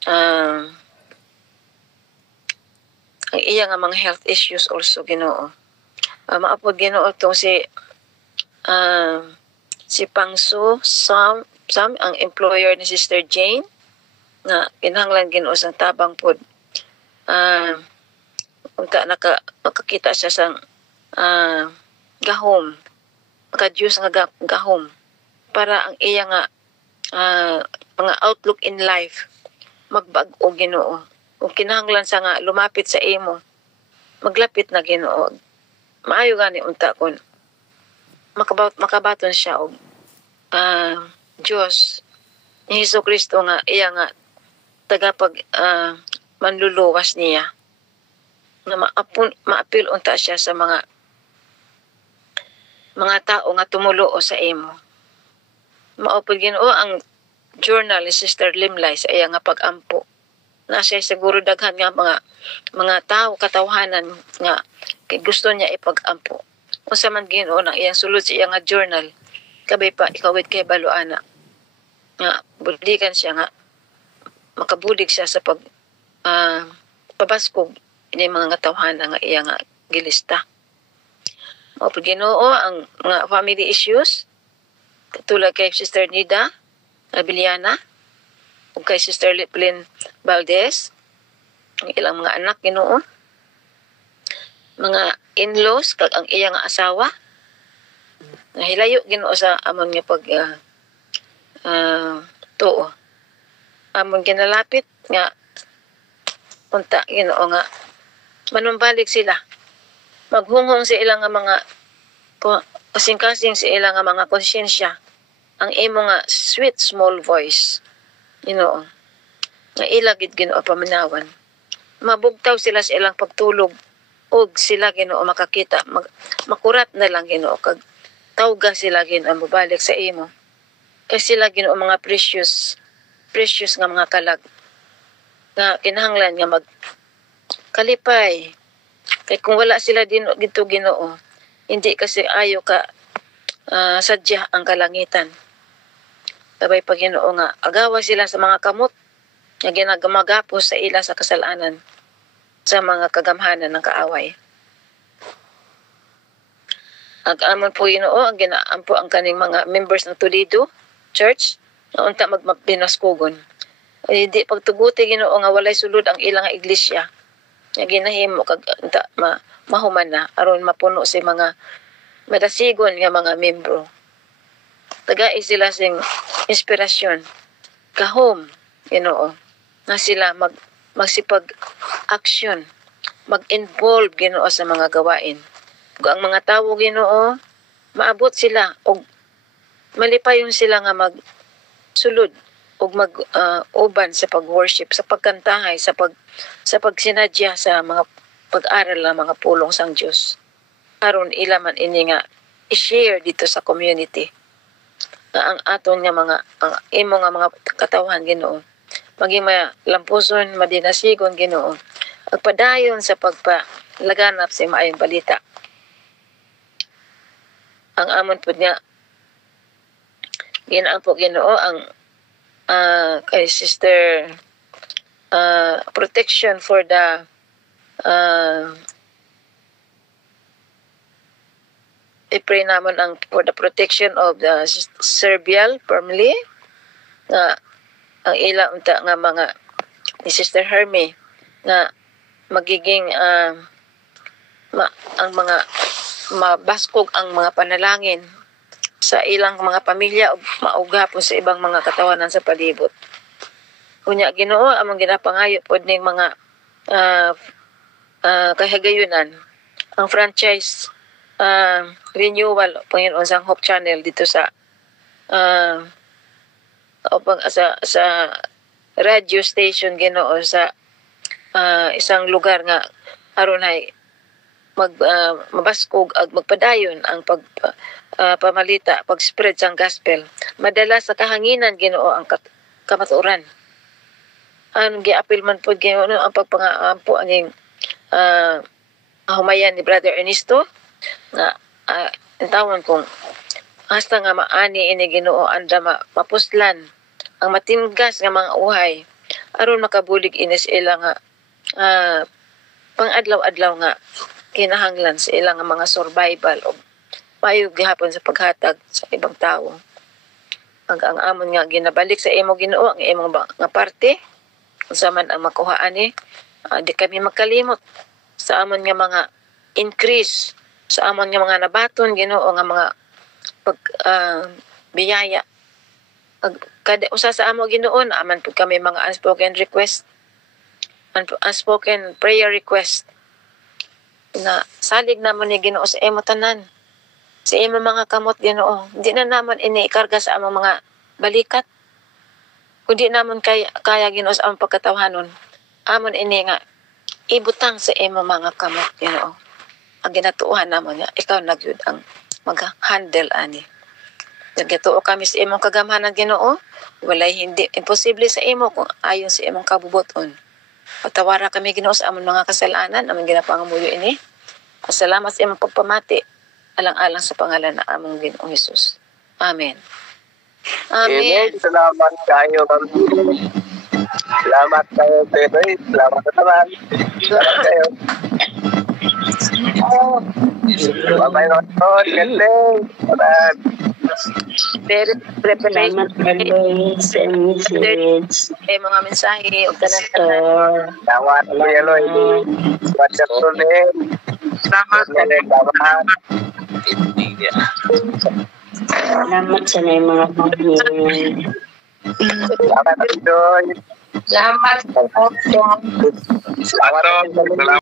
ang iya nga mga health issues also Ginoo. Maapod Ginoo tong si Pangso Sam ang employer ni Sister Jane nga kinahanglan Ginoo sang tabang pod. Unta nakakita siya sang gahom. Maka-Diyos nga gahom para ang iya nga mga outlook in life magbag-o Ginoo. Kung kinahanglan sa nga lumapit sa imo, maglapit na Ginoo. Maayo gani unta kun makabaton siya og Diyos ni Hesukristo nga iya nga tagapag manluluwas niya na maapil unta siya sa mga tao nga tumulo sa imo. Maupod Ginoo ang journal ni Sister Limlay sa iya nga pag-ampo. Nasa siguro daghan nga mga tao katawhanan nga kay gusto niya ipag-ampo. Unsa man Ginoo nang iyang sulod sa iya nga journal, kabay pa ikawit kay baluana. Nga buligan siya nga makabulig siya sa pabaskog ini mga katawhanan nga iya nga gilista. Maupod Ginoo ang mga family issues katulad kay Sister Nida Abiliana ug kay Sister Liplin Valdez, ang ilang mga anak Ginoo, mga in-laws kag ang iyang asawa nga hilayo Ginoo sa amon nga pag tuo. Amon ginalapit nga unta Ginoo nga manumbalik sila. Maghunghong sa ilang nga mga kasing-kasing sa ilang nga mga konsyensya ang imo nga sweet small voice Ginoo nga ilagid Ginoo pamanawan. Mabugtaw sila sa ilang pagtulog og sila Ginoo makakita makurat na lang Ginoo kag tawga sila Ginoo mobalik sa imo. Kay sila Ginoo mga precious nga mga kalag nga kinahanglan nga magkalipay. Kay kung wala sila dito Ginoo, hindi kasi ayo ka sadya ang kalangitan. Sabay pa Ginoo nga agawa sila sa mga kamot nga ginagamagapos sa ila sa kasalanan sa mga kagamhanan ng kaaway. Amon po Ginoo ang ginaampo ang kaning mga members ng Toledo Church na unta magmabinaskugon. Hindi pagtuguti Ginoo nga walay sulod ang ilang iglesia. Nga ginahimo kag unta mahuman na aron mapuno si mga madasigon nga mga membro. Tagai sila sing inspirasyon kahom Ginoo na sila magsipag action, mag-involve Ginoo sa mga gawain. Kung ang mga tawo Ginoo maabot sila og malipayon sila nga magsulod og mag-uban sa pag-worship, sa pagkantahay, sa pagsinadya sa mga pag-aral ng mga pulong sang Dios. Aron ila man ini nga i-share dito sa community. Ang aton nga mga ang imo nga mga katawhan Ginoo maging malampuson, madinasigon Ginoo. Agpadayon sa pagpalaganap sa maayong balita. Ang amon po niya ginaampo Ginoo ang kay Sister protection for the i-pray naman for the protection of the cerebral family nga ang ila unta nga mga ni Sister Hermie nga magiging ang mga mabaskog ang mga panalangin sa ilang mga pamilya ug maugapon sa ibang mga katawanan sa palibot. Unya Ginoo among ginapangayo pod ning mga kahigayunan ang franchise renewal Panginoon sa Hope Channel dito sa sa radio station Ginoo sa isang lugar nga aron ay mabaskog ag magpadayon ang pamalita, pag-spread sang gospel. Madala sa kahanginan Ginoo ang kamatuoran. Ang giapil man pod Ginoo ang pagpangaampo aning humayan ni Brother Ernesto nga tawon kung hasta nga maani ini Ginoo anda mapuslan ang matimgas nga mga uhay aron makabulig ini sa ila nga pang-adlaw-adlaw nga kinahanglan sa ila nga mga survival o maayog gihapon sa paghatag sa ibang tawo. Ang amon nga ginabalik sa imo Ginoo ang imong nga parte unsa man ang makuha ani di kami magkalimot sa amon nga mga increase sa amon nga mga nabaton Ginoo nga mga biyaya kada usa sa amo Ginoo aman pud kami mga unspoken request unspoken prayer request na salig namon ni Ginoo sa imo tanan sa imo mga kamot Ginoo di na namon ini ikarga sa among mga balikat kundi namon kaya Ginoo sa among pagkatawhanon amon ini nga ibutang sa imo mga kamot Ginoo ang ginatuohan namon nga ikaw nagyud ang mag-handle ani. Nagatuo kami sa imong kagamhanan Ginoo. Walay hindi imposible sa imo kung ayon sa imong kabubuton. Patawara kami Ginoo sa among mga kasalanan, among ginapangamuyo ini. Salamat sa imong pagpamati alang-alang sa pangalan na among Ginoong Hesus. Amen. Amen. Salamat kayo, Ma'am. Salamat kayo, Peroy. Salamat sa tanan. Salamat kayo. Bye-bye, Lord. Gandeng. Salamat. Very preparation. Sa message. Mga mensahe o Pastor. Salamat, Kuya Loy. WhatsApp ulit. Salamat. Salamat sa mga pagkain. Salamat, Doy. Salamat. Salamat.